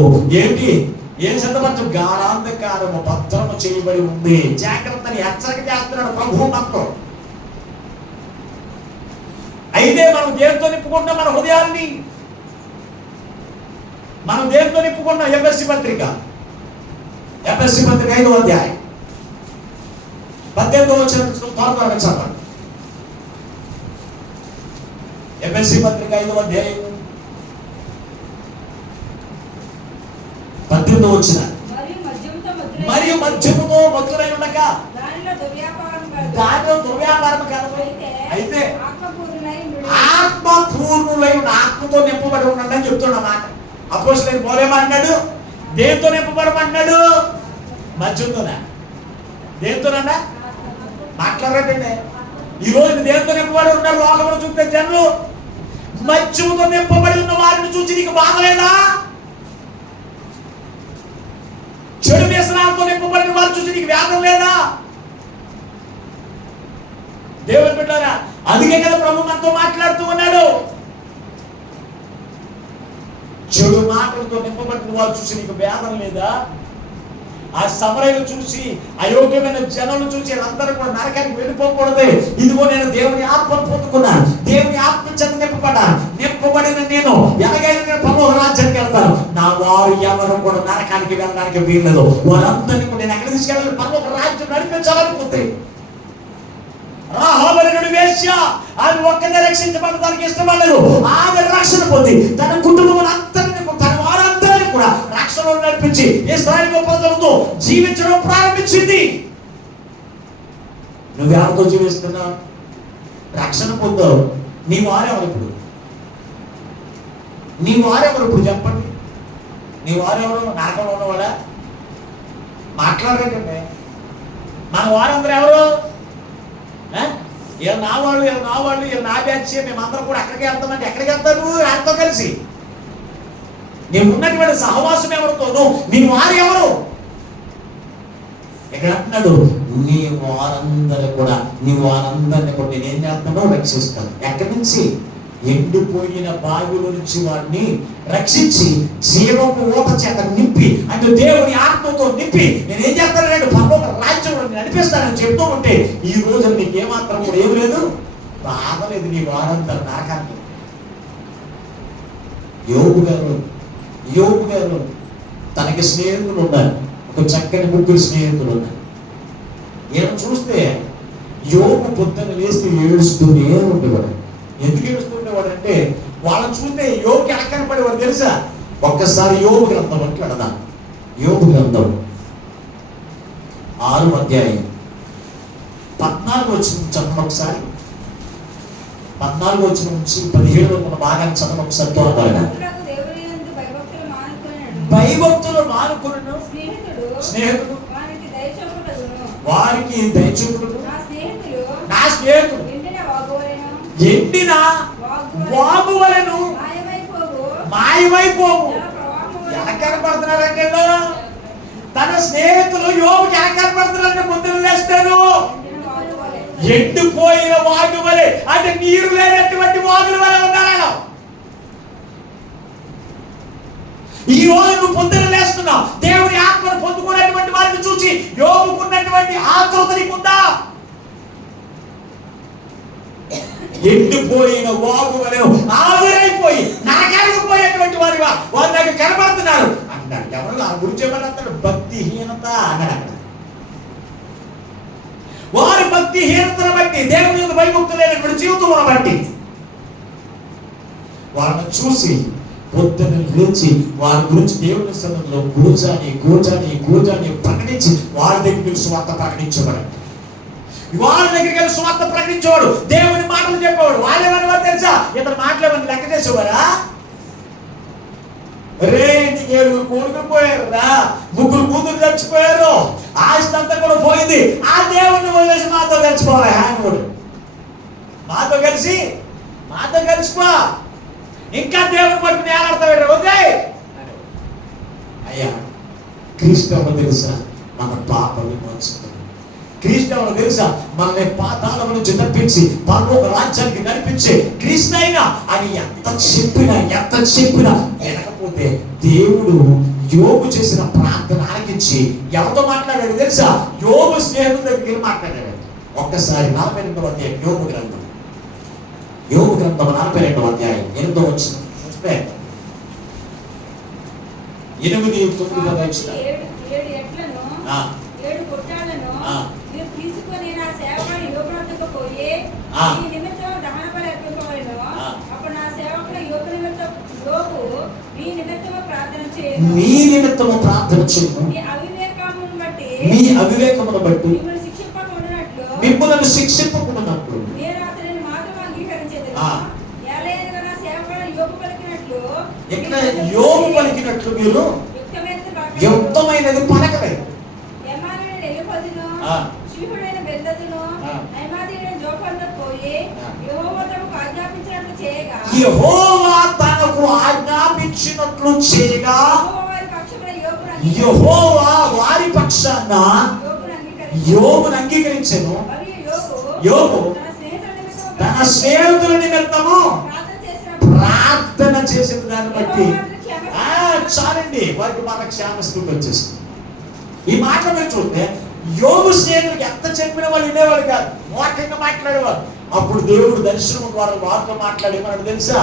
ఏం సిద్ధపరచు? గాఢాంధకారము భద్రము చేయబడి ఉంది. జాగ్రత్తని హెచ్చరిక చేస్తున్నాడు ప్రభు మనతో. అయితే మనం దేనితో నింపుకుంటున్నాం? మన హృదయాన్ని మనం దేనితో నింపుకున్నాం? ఎఫెసీ పత్రిక 5వ అధ్యాయం 18వ వచనం త్వరగా చదవండి. ఎఫెసీ పత్రిక 5వ అధ్యాయం 18వ వచనం. మరియు మద్యముతో మత్తులై ఉండక దానిలో దుర్వ్యాపారం కాదు, అయితే ఆత్మపూర్ణులై ఉన్న ఆత్మతో నింపబడి ఉండండి అని చెప్తున్న మాట. అపోస్తలుడైన పౌలు ఏమంటున్నాడు? దేంతో నింపబడమంటున్నాడు? మద్యంతోనా? దేంతోనన్నా మాట్లాడరండి. ఈ రోజు దేంతో నింపబడి ఉన్నారు? లోకంలో చూస్తే జనులు మద్యముతో నింపబడి ఉన్న వారిని చూసి నీకు బాధ లేదా? చెడు వ్యసనాలతో నింపబడిన వారు చూసి నీకు వేదన లేదా? దేవుని బిడ్డలారా, అందుకే కదా ప్రభు మనతో మాట్లాడుతూ ఉన్నాడు. చెడు మాటలతో నింపబడిన వారు చూసి నీకు వేదన లేదా? ఆ సమరయులు చూసి, అయోగ్యమైన జనులను చూసి అందరూ కూడా నరకానికి వెళ్ళిపోకూడదు. ఇదిగో నేను దేవుని ఆత్మను పొందుకున్నాను, దేవుని ఆత్మ చేత నింపబడిన నేను ఎలాగైనా నేను పరలోక రాజ్యానికి వెళ్తాను. నా వారు ఎవరు కూడా నరకానికి వెళ్ళడానికి వీల్లేదు. వారందరినీ కూడా నేను ఎక్కడ తీసుకెళ్ళాలి? పరలోక రాజ్యం నడిపించాలనుకుంది. రాహాబు వేశ్య ఆమె ఒక్కనే రక్షించబడడానికి ఇష్టపడలేదు. ఆమె రక్షణ పొంది తన కుటుంబం అందరినీ, తన వారందరినీ కూడా రక్షణలో నడిపించి ఇశ్రాయేలు ప్రజలతో జీవించడం ప్రారంభించింది. నువ్వెవరితో జీవిస్తున్నావు? రక్షణ పొందావు. నీ వారెవరు ఇప్పుడు? నీ వారెవరు ఇప్పుడు చెప్పండి? నీ వారెవరు? నరకంలో ఉన్నవాడా? మాట్లాడకండి. మన వారందరూ ఎవరు? వీళ్ళు నా వాళ్ళు, వీళ్ళు నా బ్యాచ్, మేమందరం కూడా అక్కడికి వెళ్తామంటే ఎక్కడికి వెళ్తావు? నువ్వు వాళ్ళతో కలిసి నీవు ఉన్నటువంటి సహవాసం ఎవరితోనూ? నీ వారు ఎవరు? ఇక్కడ అంటున్నాడు, నీ వారందరూ కూడా, నీ వారందరినీ కూడా నేనేం చేస్తానో రక్షిస్తాను. ఎక్కడి నుంచి? ఎండిపోయిన బావిలో నుంచి వాడిని రక్షించి జీవపు ఊట చేత నింపి, అంటే దేవుని ఆత్మతో నింపి నేనేం చేస్తానంటే పరలోక రాజ్యంలో నడిపిస్తానని చెప్తూ ఉంటే ఈ రోజు నీకు ఏమాత్రం కూడా ఏం లేదు, బాధ లేదు. నీ వారందరూ నరకాన్ని. యోబు గారు తనకి స్నేహితులు ఉన్నారు. ఒక చక్కని ముగ్గురు స్నేహితులు ఉన్నారు. ఈయన చూస్తే యోబు పొద్దున్న లేస్తే ఏడుస్తూనే ఉండేవాడు. ఎందుకు ఏడుస్తుండేవాడు అంటే వాళ్ళని చూస్తే యోబుకి అక్కన పడేవాడు తెలుసా? ఒక్కసారి యోబు గ్రంథంలోకి వెళదాం. యోబు గ్రంథం 6వ అధ్యాయం 14 వచనం చదవండి ఒకసారి. 14 వచనం నుంచి 17 ఉన్న భాగాన్ని చదవండి ఒకసారి. త్వరగా భయభక్తులు మానుకును స్నేహితుడు వారికి దయచూపుడు. నా స్నేహితుడు ఎండిన వాగు వలెను మాయమైపోవు. ఎలా కనపడుతున్నారంటే తన స్నేహితులు యోబుకి ఎలా కనపడుతున్నారంటే పొద్దున లేస్తాను ఎండిపోయిన వాగు వలె, అంటే నీరు లేనటువంటి వాగుల వలె ఉన్నారా? ఈ రోజు నువ్వు పొద్దున లేస్తున్నావు, దేవుని ఆత్మను పొందుకున్నటువంటి వారిని చూసి యోబుకున్నటువంటి ఆతృత నీకుందా? ఎండిపోయిన వాగు వలె ఆవిరైపోయి నరకానికి పోయేటువంటి వారిగా వారి దగ్గర కనబడుతున్నారు అన్నాడు. ఎవరు ఆ గురించి ఏమన్నాడు? భక్తిహీనత అన్నాడు. వారి భక్తిహీనతను బట్టి, దేవుని యొక్క భయభక్తులు లేనటువంటి జీవితం బట్టి వాళ్ళని చూసి పొద్దున లేచి వారి గురించి దేవుని సన్నిధిలో గోజాని ప్రకటించి వారి దగ్గరికి స్వార్థ ప్రకటించేవాడు. వాళ్ళ దగ్గరికి వెళ్ళి స్వార్థ ప్రకటించేవాడు. దేవుని మాటలు చెప్పేవాడు. వాళ్ళేమనేవారు తెలుసా? ఇతను మాటలేమని లెక్క చేసేవారా? రే ఇంటికి 7 కొడుకులు పోయారు రా, 3 కూతురు చచ్చిపోయారు, ఆస్తి అంతా కూడా పోయింది. ఆ దేవుడిని వదిలేసి మాతో కలిసిపోవాలి. ఆయన మాతో కలిసిపో, ఇంకా దేవుని పట్టుకుని ఏలాడతాడు. ఓకే అయ్యా, క్రీస్తు తెలుసా మన పాప విమోచన. క్రీస్తు తెలుసా మనల్ని పాతాళం నుంచి తప్పించి పరలోక రాజ్యానికి నడిపించే క్రీస్తు అయినా అని ఎంత చెప్పినా వినకపోతే దేవుడు యోబు చేసిన ప్రార్థన ఆలకించి ఎవరితో మాట్లాడాడు తెలుసా? యోబు స్నేహితుల దగ్గరికి మాట్లాడాడు. ఒక్కసారి 42వ అధ్యాయం యోబు గ్రంథం 42వ అధ్యాయం 8వ వచనం చూస్తే 8-9 వచ్చిన 7 ఎడ్లను 7 కొట్టాలను తీసుకొని నా సేవకుని యోబు వద్దకు పోయి ఈ నిమిత్తం దహన బలి అర్పింపవలెను. అప్పుడు నా సేవకుడు యోబు నిమిత్తం మీ నిమిత్తము ప్రార్థన చేయను. మీ అవివేకమును బట్టి మిమ్మల్ని శిక్షింపకుండానట్లు నేను అతనిని మాత్రం అంగీకరించేదను. ఇక్కడ యోబు పలికినట్లు మీరు యుక్తమైనది పలకలేదు. యెహోవా తనకు ఆజ్ఞాపించినట్లు చేయగా యెహోవా వారి పక్షాన యోబును అంగీకరించెను. యోబు తన స్నేహితుల నిమిత్తము ప్రార్థన చేసిన దాన్ని బట్టి చాలండి, వారికి మన క్షేమస్థితి వచ్చేస్తుంది. ఈ మాట మీరు చూస్తే యోబు స్నేహితుడికి ఎంత చెప్పిన వాళ్ళు వినేవాడు కాదు, మోటంగా మాట్లాడేవారు. అప్పుడు దేవుడు దర్శనం ద్వారా వారితో మాట్లాడేమన్నాడు తెలుసా?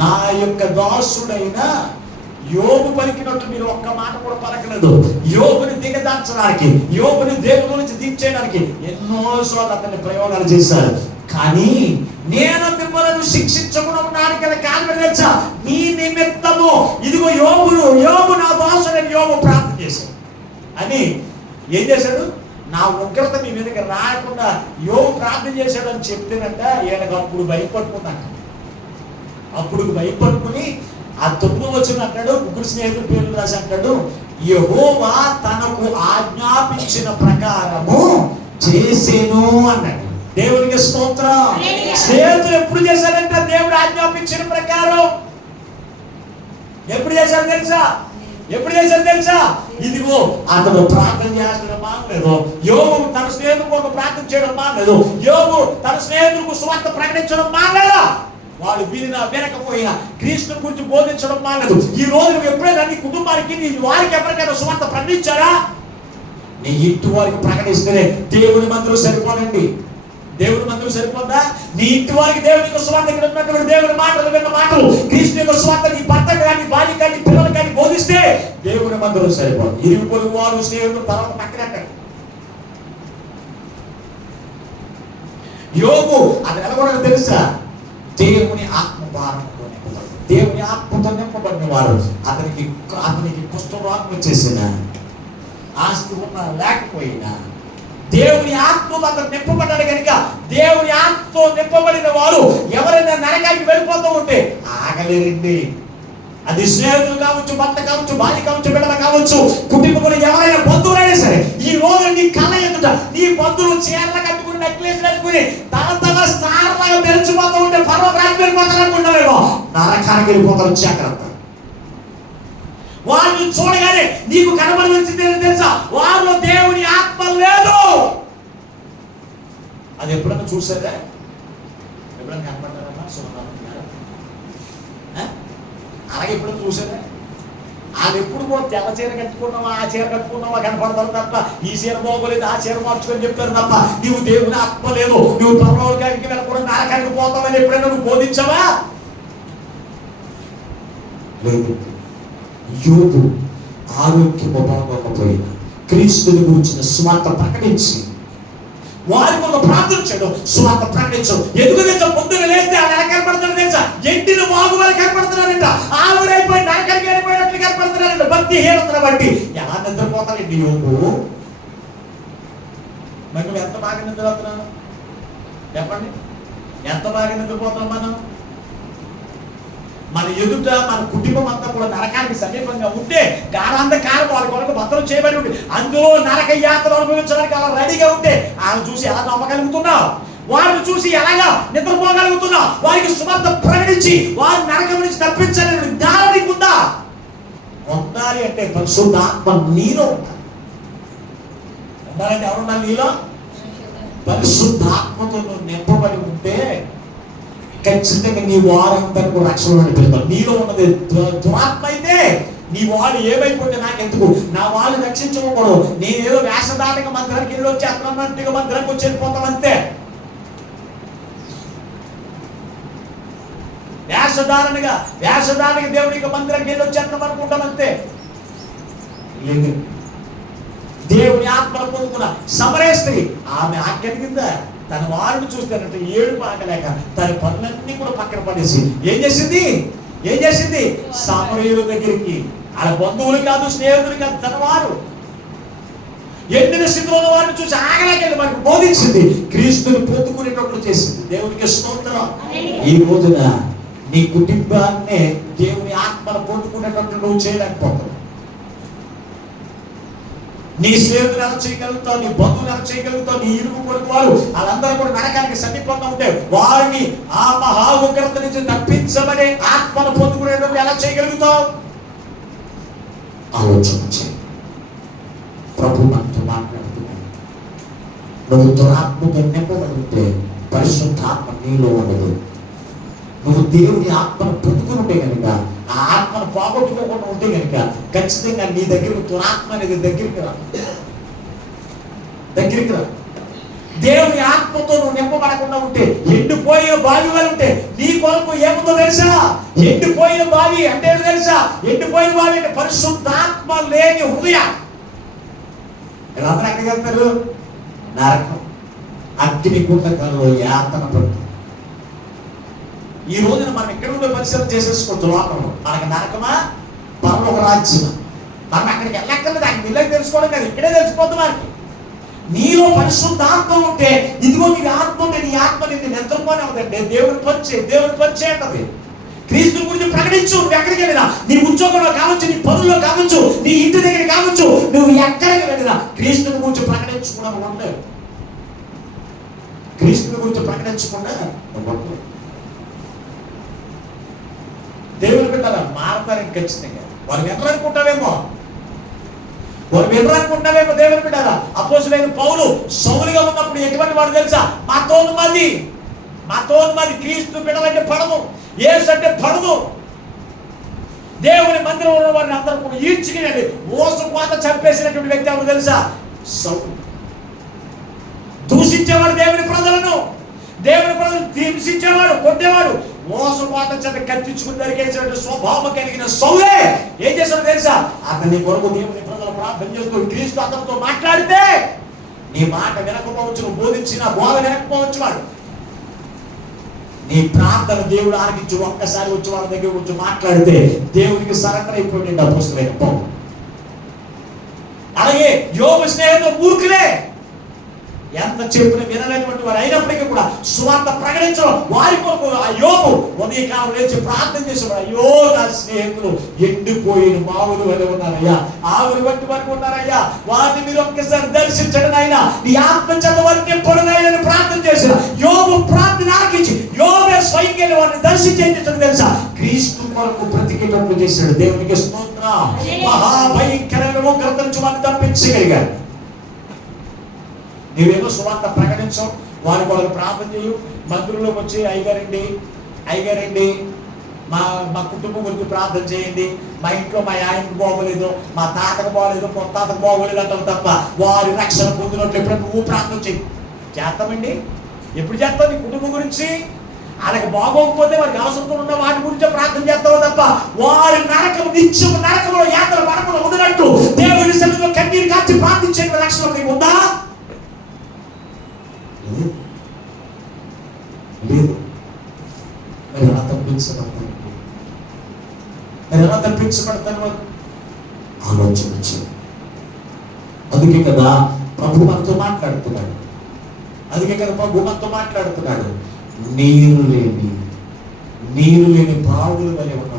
నా యొక్క దాసుడైన యోబు పలికినట్టు మీరు ఒక్క మాట కూడా పలకలేదు. యోబుని దిగదార్చడానికి, యోబుని దేవుని నుంచి దించేయడానికి ఎన్నోసార్లు అతన్ని ప్రయోగాలు చేశారు. కానీ నేను మిమ్మల్ని శిక్షించకుండా ఉన్నాను కదా కారణం తెలుసా, మీ నిమిత్తము ఇదిగో యోబు నా దోషుడని యోబు ప్రార్థన చేశాడు అని ఏం చేశాడు, నా ఉగ్రత మీ మీదకి రాకుండా యోబు ప్రార్థన చేశాడు అని చెప్తేనంట ఈయనకు అప్పుడు భయపడుకున్నాక. అప్పుడు భయపడుకుని ఆ 9వ వచనం అంటాడు, ముగ్గురు స్నేహితుల పేర్లు రాసి అంటాడు, యెహోవా తనకు ఆజ్ఞాపించిన ప్రకారము చేసెను అన్నాడు. దేవునికి స్తోత్రం. స్నేహితులు ఎప్పుడు చేశారంటే దేవుడు ఆజ్ఞాపించిన ప్రకారం. ఎప్పుడు చేశారు తెలుసా? ఇదిగో అతను ప్రార్థన చేస్తడం మానలేదు. యోబు తన స్నేహితులకు ప్రార్థన చేయడం మానలేదు. యోబు తన స్నేహితులకు సువార్త ప్రకటించడం మానలేదా? వాళ్ళు వినకపోయినా క్రీస్తు గురించి బోధించడం మానలేదు. ఈ రోజు నువ్వు ఎప్పుడైనా నీ కుటుంబానికి నీ వారికి ఎవరికైనా సువార్త ప్రకటించారా? నీ ఇంటి వారికి ప్రకటిస్తేనే దేవుని మందిరం సరిపోనండి. దేవుని మందిరం సరిపోద్దా? నీ ఇంటి వారికి దేవుని యొక్క సువార్త, ఇక్కడ ఉన్నటువంటి దేవుని మాటలు విన్న మాటలు క్రీస్తు యొక్క సువార్త నీ భర్త కానీ భార్య కానీ పిల్లలు కానీ బోధిస్తే దేవుని మందిరం సరిపోదు. ఇరుగు పొరుగు వారు స్నేహితులు తర్వాత పక్కన. యోబు అది ఎలా తెలుసా? దేవుని ఆత్మ భారంతో నింపబడి, దేవుని ఆత్మతో నింపబడిన వారు. అతనికి కుష్ఠరోగం వచ్చేసిన, ఆస్తి ఉన్నా లేకపోయినా దేవుని ఆత్మతో అతను నింపబడ్డాడు కనుక దేవుని ఆత్మతో నింపబడిన వారు ఎవరైనా నరకానికి వెళ్ళిపోతూ ఉంటే ఆగలేరండి. అది స్నేహితులు కావచ్చు, భర్త కావచ్చు, భార్య కావచ్చు, బిడ్డలు కావచ్చు, కుటుంబంలో ఎవరైనా బంధువులైనా సరే. ఈ రోజు నీ కళ్ళ ఎదుట నీ బంధువులు చీరలు కట్టుకుని నెక్లెస్ కట్టుకుని తన స్టార్లాగా మెరిచిపోతూ ఉంటే పర్వతానికి వెళ్ళిపోతారు అనుకుంటారేమో, నరకానికి వెళ్ళిపోతారు. జాగ్రత్త. వాళ్ళు చూడగానే నీకు కనబడి తెలుసా, వాళ్ళలో దేవుని ఆత్మ లేదు. అది ఎప్పుడన్నా చూసారా? ఎప్పుడన్నా కనపడ్డారమ్మా? అలాగే ఎప్పుడన్నా చూసారా? వాళ్ళు ఎప్పుడు కూడా తెల్ల చీర కట్టుకున్నావా, ఆ చీర కట్టుకున్నావా కనపడతారు తప్ప ఈ చీర బాగోలేదు ఆ చీర మార్చుకొని చెప్తారు తప్ప నీవు దేవుని ఆత్మ లేదు, నువ్వు పరలోకానికి వెళ్ళకూడదు, నరకానికి పోతావని ఎప్పుడైనా నువ్వు బోధించావా? లేదు. యోబు ఆరోగ్యము బాగోకపోయినా క్రీస్తుని గురించిన సువార్త ప్రకటించి వారి వల్ల ప్రార్థించాడు. సువార్త ప్రకటించు. ఎందుకు తెలుసా? పొద్దున లేస్తే ఆ నరకాలు కనపడుతున్నాడు తెలుసా? ఎండిన వాగు వల్ల కనపడుతున్నారంట, ఆవిరైపోయి నరకానికి వెళ్ళిపోయినట్లు కనపడుతున్నారంట. భక్తి హీనతను బట్టి ఎలా నిద్రపోతారండి యోబు? మరి నువ్వు ఎంత బాగా నిద్రపోతున్నావు చెప్పండి? ఎంత బాగా నిద్రపోతున్నాం మనం? మన ఎదుట మన కుటుంబం అంతా కూడా నరకానికి సమీపంగా ఉంటే గాఢాంధకారం వాళ్ళ కొరకు భద్రం చేయబడి ఉంటే అందులో నరక యాత్ర అనుభవించడానికి అలా రెడీగా ఉంటే వాళ్ళని చూసి ఎలా నమ్మగలుగుతున్నావు? వారిని చూసి ఎలాగా నిద్రపోగలుగుతున్నావు? వారికి సువార్త ప్రకటించి వారి నరకం నుంచి తప్పించాలని జ్ఞానం నీకు ఉందా? ఉండాలి అంటే పరిశుద్ధాత్మ నీలో ఉండాలి. ఉండాలంటే ఎవరున్నారు నీలో? పరిశుద్ధాత్మతో నువ్వు నింపబడి ఉంటే ఖచ్చితంగా నీ వారందరికీ రక్షణ పెడతావు. నీలో ఉన్నది దురాత్మ అయితే నీ వాళ్ళు ఏమైపోతే నాకెందుకు, నా వాళ్ళు రక్షించకూడదు, నేనేదో వేషధారణగా మందిరానికి వెళ్ళి వచ్చి అట్లన్నట్టుగా మందిరానికి వచ్చి వెళ్ళిపోతాం అంతే. వేషధారణగా దేవుడికి మందిరానికి వెళ్ళి వచ్చేస్తాం అనుకుంటాం అంతే. లేదు, దేవుని ఆత్మను పొందుకున్న సమరయ స్త్రీ ఆమె ఆజ్ఞ తన వారిని చూస్తానంటే ఏడుపు ఆగలేక తన పనులన్నీ కూడా పక్కన పడేసి ఏం చేసింది? సమరయుల దగ్గరికి, వాళ్ళ బంధువులు కాదు, స్నేహితులు కాదు, తన వారు ఎండిన స్థితిలో వారిని చూసి ఆగలేకెళ్ళి మనకు బోధించింది, క్రీస్తుని పొందుకునేటట్లు చేసింది. దేవునికి స్తోత్రం. ఈ రోజున నీ కుటుంబాన్నే దేవుని ఆత్మను పొందుకునేటట్లు నువ్వు చేయలేకపోతున్నావు. నీ స్నేహితులు ఎలా చేయగలుగుతావు? నీ బంధువులు ఎలా చేయగలుగుతావు? నీ ఇరుగు పొరుగు వారు వాళ్ళందరూ కూడా నరకానికి సమీపంగా ఉంటే వారిని ఆ మహా ఉగ్రత నుంచి తప్పించమనే ఆత్మను పొందుకునేటప్పుడు ఎలా చేయగలుగుతావు? ఆలోచన చేయి. ప్రభు మనతో మాట్లాడుతున్నాడు. నువ్వు దురాత్మతో నింపబడి ఉంటే పరిశుద్ధాత్మ నీలో ఉండదు. నువ్వు దేవుని ఆత్మను పొందుకుని ఉంటే కనుక, ఆ ఆత్మను పోగొట్టుకోకుండా ఉంటే కనుక ఖచ్చితంగా నీ దగ్గరకు దురాత్మ అనేది దగ్గరికి రా. దేవుని ఆత్మతో నువ్వు నింపబడకుండా ఉంటే ఎండిపోయిన బావి వల్ల ఉంటే నీ కొరకు ఏముందో తెలుసా? ఎండిపోయిన బావి అంటే తెలుసా? ఎండిపోయిన బావి అంటే పరిశుద్ధాత్మ లేని హృదయం. వీళ్ళందరూ ఎక్కడికి వెళ్తారు? నరకం. అగ్ని గుండకాల్లో యాతన పడుతుంది. ఈ రోజున మనం ఇక్కడ ఉండే పరిశ్రమ చేసేసుకోవచ్చు. లోకంలో మనకి నరకమా పరలోక రాజ్యమా, మనం అక్కడికి వెళ్ళక్కర్లేదు. అక్కడికి వెళ్ళకి తెలుసుకోవడం కాదు, ఇక్కడే తెలిసిపోతుంది మనకి. నీలో పరిశుద్ధాత్మ ఉంటే, ఇదిగో నీ ఆత్మ ఉంటే, నీ ఆత్మ నిన్ను నిద్రపోనే ఉందండి. దేవుని పరిచే అంటది. క్రీస్తు గురించి ప్రకటించు. నువ్వు ఎక్కడికి వెళ్ళినా, నీ ఉద్యోగంలో కావచ్చు, నీ పనుల్లో కావచ్చు, నీ ఇంటి దగ్గర కావచ్చు, నువ్వు ఎక్కడికి వెళ్ళినా క్రీస్తుని గురించి ప్రకటించకుండా ఉండవు. క్రీస్తుని గురించి ప్రకటించకుండా ఉండవు. దేవుని బిడ్డలా మారతారని ఖచ్చితంగా. వారు వినరనుకుంటావేమో దేవుని బిడ్డలా. అపోస్తలుడైన పౌలు సౌలుగా ఉన్నప్పుడు ఎటువంటి వాడు తెలుసా? మతోన్మాది క్రీస్తు బిడ్డలంటే పడదు, యేసు అంటే పడదు. దేవుని మందిరంలో ఉన్న వారిని అందరూ కూడా ఈడ్చుకునేది మోసపోత చంపేసినటువంటి వ్యక్తి ఎవరు తెలుసా? సౌలు. దూషించేవాడు దేవుని ప్రజలను హింసించేవాడు, కొట్టేవాడు, మోసపోత చేత కత్తించుకుని దరికేసినట్టు స్వభావం కలిగిన సౌలే ఏం చేశాడు తెలుసా? అతని కొరకు దేవుని ప్రజలు ప్రార్థన చేస్తూ క్రీస్తు అతనితో మాట్లాడితే నీ మాట వినకపోవచ్చు, నువ్వు బోధించిన బోధ వినకపోవచ్చు. వాడు నీ ప్రార్థన దేవుడు ఆలకించి ఒక్కసారి వచ్చి వాళ్ళ దగ్గర వచ్చి మాట్లాడితే దేవునికి సరెండర్ అయిపోయింది అపోస్తలుడైన పౌలు. అలాగే యోబు స్నేహితులు మూర్ఖులే, ఎంత చెప్పిన వినలేటువంటి వారు అయినప్పటికీ కూడా సువార్త ప్రకటించడం వారి కొరకు ఆ యోబు ఉదయకాలం లేచి ప్రార్థన చేసేవాడు. అయ్యో నా స్నేహితులు ఎండిపోయిన మావులు వలె ఉన్నారయ్యా, ఆవులు వంటి వరకు ఉన్నారయ్యా, వారిని మీరు ఒక్కసారి దర్శించడం అయినా నీ ఆత్మ చేత వారిని నింపడనని ప్రార్థన చేసిన యోబు ప్రార్థన ఆలకించి యోబే స్వయంగా వారిని దర్శించేటట్టు తెలుసా? క్రీస్తు కొరకు బ్రతికేటట్లు చేశాడు. దేవునికి స్తోత్రం. మహాభయంకరమైన ఉగ్రత నుంచి వారిని తప్పించగలిగాడు. నీవేమో సువార్త ప్రకటించవు, వారి కొరకు ప్రార్థన చేయు, మందిరంలోకి వచ్చి అయ్యగారండి మా కుటుంబం గురించి ప్రార్థన చేయండి, మా ఇంట్లో మా ఆయనకు బాగోలేదు, మా తాతకు బాగోలేదు, ముత్తాతకు బాగోలేదు అంటావు తప్ప వారి రక్షణ పొందినట్లు ఎప్పుడైనా నువ్వు ప్రార్థన చేయి. చేస్తామండి. ఎప్పుడు చేస్తావు? నీ కుటుంబం గురించి. వాళ్ళకి బాగోకపోతే వారికి అవసరంతో ఉన్న వాటి గురించే ప్రార్థన చేస్తావు తప్ప వారి నరకం నిత్యం నరకంలో యాత్ర పడకుండా వదినట్టు దేవుని సన్నిధిలో కన్నీరు కాచి ప్రార్థించే లక్షణం నీకు ఉందా? లేదు. మరి ఎలా తప్పించబడతాను? ఆలోచన వచ్చింది. అందుకే కదా ప్రభు మనతో మాట్లాడుతున్నాడు. నీరు లేని బావులు వలె ఉన్న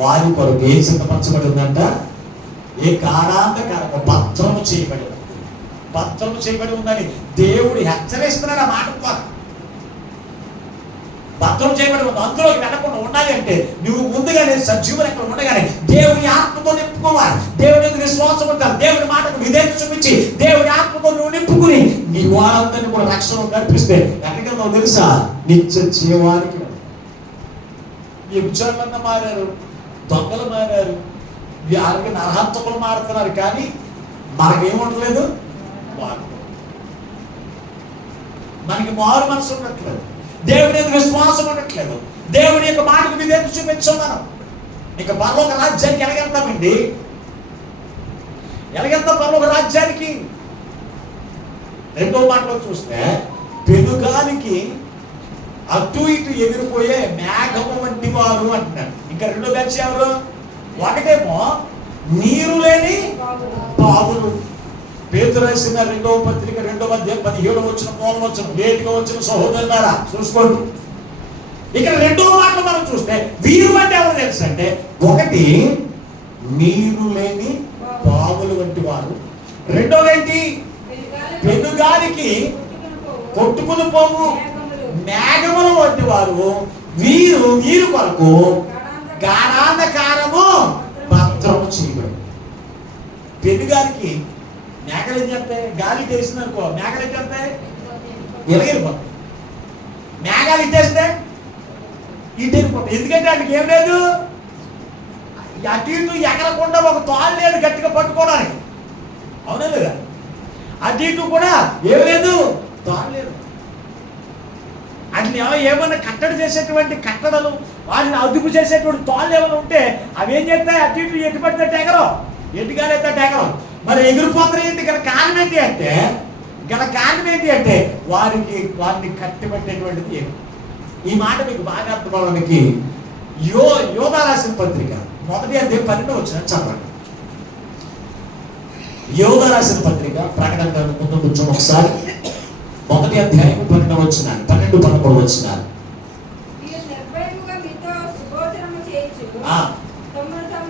వారి కొరకు ఏం సిద్ధపరచబడి ఉందంట? ఏ కారాంధకారము భద్రము చేయబడి ఉందని దేవుడు హెచ్చరిస్తున్నాడు. ఆ మాట ద్వారా భద్రం చేయబడి ఉంది. అందులోకి వెళ్ళకుండా ఉండాలి అంటే నువ్వు ముందుగానే సజీవులు ఎక్కడ ఉండగానే దేవుని ఆత్మతో నింపుకోవాలి. దేవుని ఎందుకు విశ్వాసం ఉంటారు, దేవుని మాటకు విధేయత చూపించి దేవుని ఆత్మతో నువ్వు నింపుకుని నీ వారందరినీ కూడా రక్షణ కల్పిస్తే ఎక్కడికన్నా తెలుసా? నిత్య జీవానికి. ఈ విచారణన్న మారారు, దొంగలు మారారు, అలాగే నరహంతకులు మారుతున్నారు, కానీ మనకేముండలేదు. మనకి మారు మనసు ఉండట్లేదు, దేవుని యొక్క విశ్వాసం ఉండట్లేదు, దేవుని యొక్క మాటకు విధేయత చూపించాం. మనం ఇక పరలోక రాజ్యానికి ఎలాగెళ్తామండి? పరలోక రాజ్యానికి? రెండో మాటలో చూస్తే పెనుగాలికి అటు ఇటు ఎగిరిపోయే మేఘము వంటి వారు అంటున్నాడు. ఇంకా రెండో బ్యాచ్ ఎవరు? ఒకటేమో నీరు లేని బావులు. పేతురు రాసిన 2వ పత్రిక 2వ అధ్యాయం 17వ వచనం 3వ వచనం లేటుగా వచ్చిన సహోదరులారా చూసుకోండి. ఇక్కడ రెండో మాటలు మనం చూస్తే వీరు అంటే ఎవరు తెలుసు అంటే, ఒకటి నీరు లేని బావులు వంటి వారు, రెండోదేంటి? పెనుగాలికి కొట్టుకుని పోవు మేఘములు వంటి వారు. వీరు కొరకు గాఢాంధకారము భద్రము చేయబడి. పెనుగాలికి మేకలు ఏం చేస్తాయి? గాలి వేసింది అనుకో, మేకలు ఏం చేస్తాయి? ఎలగెళ్ళిపోతాయి. మేఘాలు ఇట్టేస్తే ఇటెళ్ళిపోతాయి. ఎందుకంటే వాటికి ఏం లేదు, అటు ఇటు ఎగరకుండా ఒక తాళ్ళు లేదు గట్టిగా పట్టుకోవడానికి. అవునా లేదా? అటు ఇటు కూడా ఏం లేదు, తాళ్ళు లేదు. వాటిని ఏమైనా కట్టడి చేసేటువంటి కట్టడలు, వాటిని అదుపు చేసేటువంటి తాళ్ళు ఏమైనా ఉంటే అవి ఏం చేస్తాయి? అటు ఇటు ఎటు పడితే ఎగరం, ఎటుగాలైతే ఎగరం. మరి ఎగిరిపోతాయి ఏంటి? ఇక్కడ కారణం ఏంటి అంటే గల కారణం ఏంటి అంటే వారిని కట్టిపెట్టేటువంటిది ఏమి. ఈ మాట మీకు బాగా అర్థమవడానికి యోధా రాసిన పత్రిక 1వ అధ్యాయం 12వ వచనం చదవండి. యోధా రాసిన పత్రిక ప్రకటన గ్రంథం ముందు కొంచెం ఒకసారి 1వ అధ్యాయం 12వ వచనం 12-13 వచనాలు. మీరు నిర్భయముగా మీతో సుభోజనము చేయుచు తమను తాము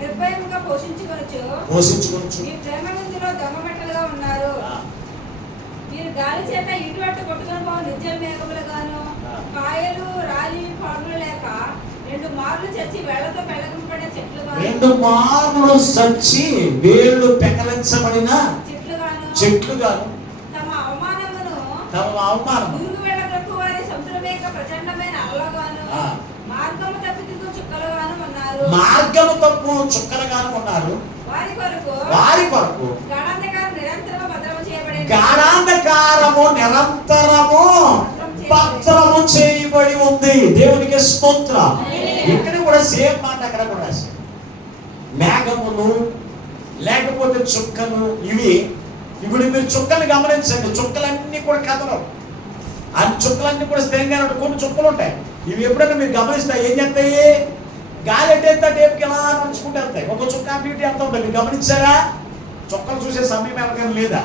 నిర్భయముగా పోషించుకొనుచు మీ ప్రేమ విందులో దొంగమట్టలుగా ఉన్నారు. మీరు గాలి చేత ఇటు అటు కొట్టుకొని పోవు నిర్జల మేఘములుగాను, కాయలు రాలి పండ్లు లేక 2 మార్లు చచ్చి వేళ్లతో పెళ్ళగింపబడిన వేళ్ళు పెకలించబడిన చెట్లుగాను తమ అవమానము ముందు వెళ్ళగలకు వారి సముద్రమేక ప్రచండమైన అలగాను మార్గము తప్పు చుక్కలుగాను ఉన్నారు. వారి కొరకు గాఢాంధకారము నిరంతరము భద్రము చేయబడి ఉంది. దేవునికి స్తోత్రం. ఇక్కడ కూడా సేమ్ మాట అక్కడ కూడా మేఘములు లేకపోతే చుక్కలు. ఇప్పుడు మీరు చుక్కలు గమనించండి. చుక్కలన్నీ కూడా కథలు. ఆ చుక్కలన్నీ కూడా స్థిరంగా కొన్ని చుక్కలు ఉంటాయి. ఇవి ఎప్పుడైనా మీరు గమనిస్తే ఏం చేస్తాయి? గాలి ఎట్టేస్తా టేపుకి ఎలా నడుచుకుంటూ వెళ్తాయి. ఒక చుక్క బ్యూటీ ఎంత ఉంటుంది మీరు గమనించారా? చుక్కలు చూసే సమయం ఎవరికైనా లేదా?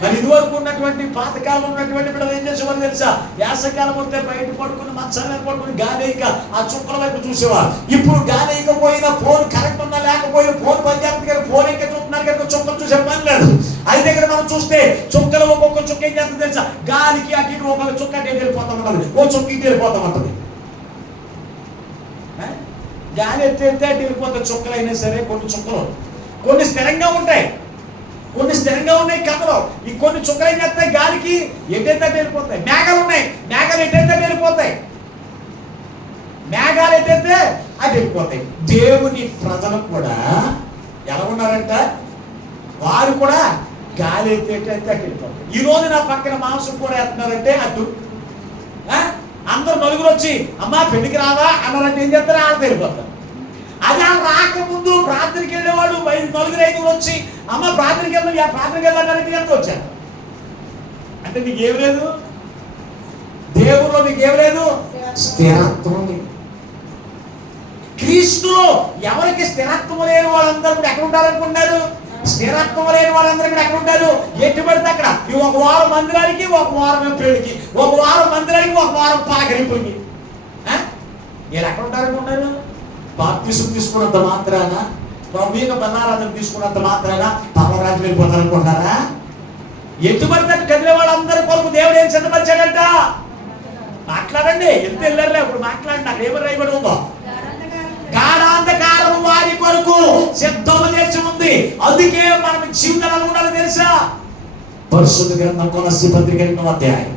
మరి ఇదివరకు ఉన్నటువంటి పాతకాలం ఉన్నటువంటి బిడ్డలు ఏం చేసేవారు తెలుసా? వేసవికాలం వస్తే బయట పడుకుని మంచం మీద పడుకుని గాలి వేయక ఆ చుక్కల వైపు చూసేవారు. ఇప్పుడు గాలి వేయకపోయినా ఫోన్ కరెక్ట్ ఉన్నా లేకపోయినా ఫోన్ పనిచేస్తుంది కానీ ఫోన్ ఇంకా చూస్తున్నారు కనుక చుక్కలు చూసే పని లేదు. అయితే ఇక్కడ మనం చూస్తే చుక్కలు ఒక్కొక్క చుక్క ఏం చేస్తుంది తెలుసా? గాలికి అటు ఇటు ఒక చుక్క అటు వెళ్ళిపోతా ఉంటుంది, ఓ చుక్క ఇటు వెళ్ళిపోతా ఉంటుంది. గాలి ఎత్తే అటు వెళ్ళిపోతే చుక్కలు అయినా సరే కొన్ని చుక్కలు కొన్ని స్థిరంగా ఉంటాయి, కొన్ని స్థిరంగా ఉన్నాయి కథలో. ఈ కొన్ని చుక్కలు ఏం చేస్తాయి? గాలికి ఎటైతే వెళ్ళిపోతాయి. మేఘాలు ఉన్నాయి, మేఘాలు ఎటైతే వెళ్ళిపోతాయి. మేఘాలు ఎటైతే అటు వెళ్ళిపోతాయి. దేవుని ప్రజలు కూడా ఎలా ఉన్నారంట? వారు కూడా గాలి ఎటైతే అటు వెళ్ళిపోతాయి. ఈ రోజు నా పక్కన మాంసం కూర వేస్తున్నారంటే అటు అందరు నలుగురు వచ్చి అమ్మా పెళ్లికి రావా అన్నారంటే ఏం చేస్తారో వాళ్ళు వెళ్ళిపోతారు. అది రాకముందు ప్రార్థనకి వెళ్ళేవాడు 4-5 వచ్చి అమ్మ ప్రార్థనకి వెళ్ళాలంటే ఎంత వచ్చారు అంటే నీకేం లేదు, దేవుల్లో నీకేం లేదు, స్థిరత్వం. క్రీస్తులో ఎవరికి స్థిరత్వం లేని వాళ్ళందరూ కూడా ఎక్కడ ఉంటారనుకుంటున్నారు? స్థిరత్వం లేని వాళ్ళందరూ కూడా ఎక్కడ ఉంటారు? ఎటు పడితే అక్కడ. ఒక వారం మందిరానికి, ఒక వారం పెళ్లికి, ఒక వారం మందిరానికి, ఒక వారం పాకరింపులకి. వీళ్ళు ఎక్కడ ఉంటారనుకుంటున్నారు? బాప్తిసం తీసుకున్నంత మాత్రాన, ప్రభువుగా బలారాధన తీసుకున్నంత మాత్రాన పరమరాజ్యం వెళ్ళిపోతారనుకుంటున్నారా? ఎటు పడితే కదిలే వాళ్ళందరి కొరకు దేవుడు ఏం సిద్ధపరిచాడంట? మాట్లాడండి. ఎంత వెళ్ళారులే ఇప్పుడు మాట్లాడండి. నాకు ఏమని రాయబడి ఉందో? గాఢాంధకారము వారి కొరకు సిద్ధము చేసి ఉంది. అందుకే మనం జీవితాలు ఉండాలి తెలుసా? పరిశుద్ధ గ్రంథం కొలస్సీ పత్రిక 2వ అధ్యాయం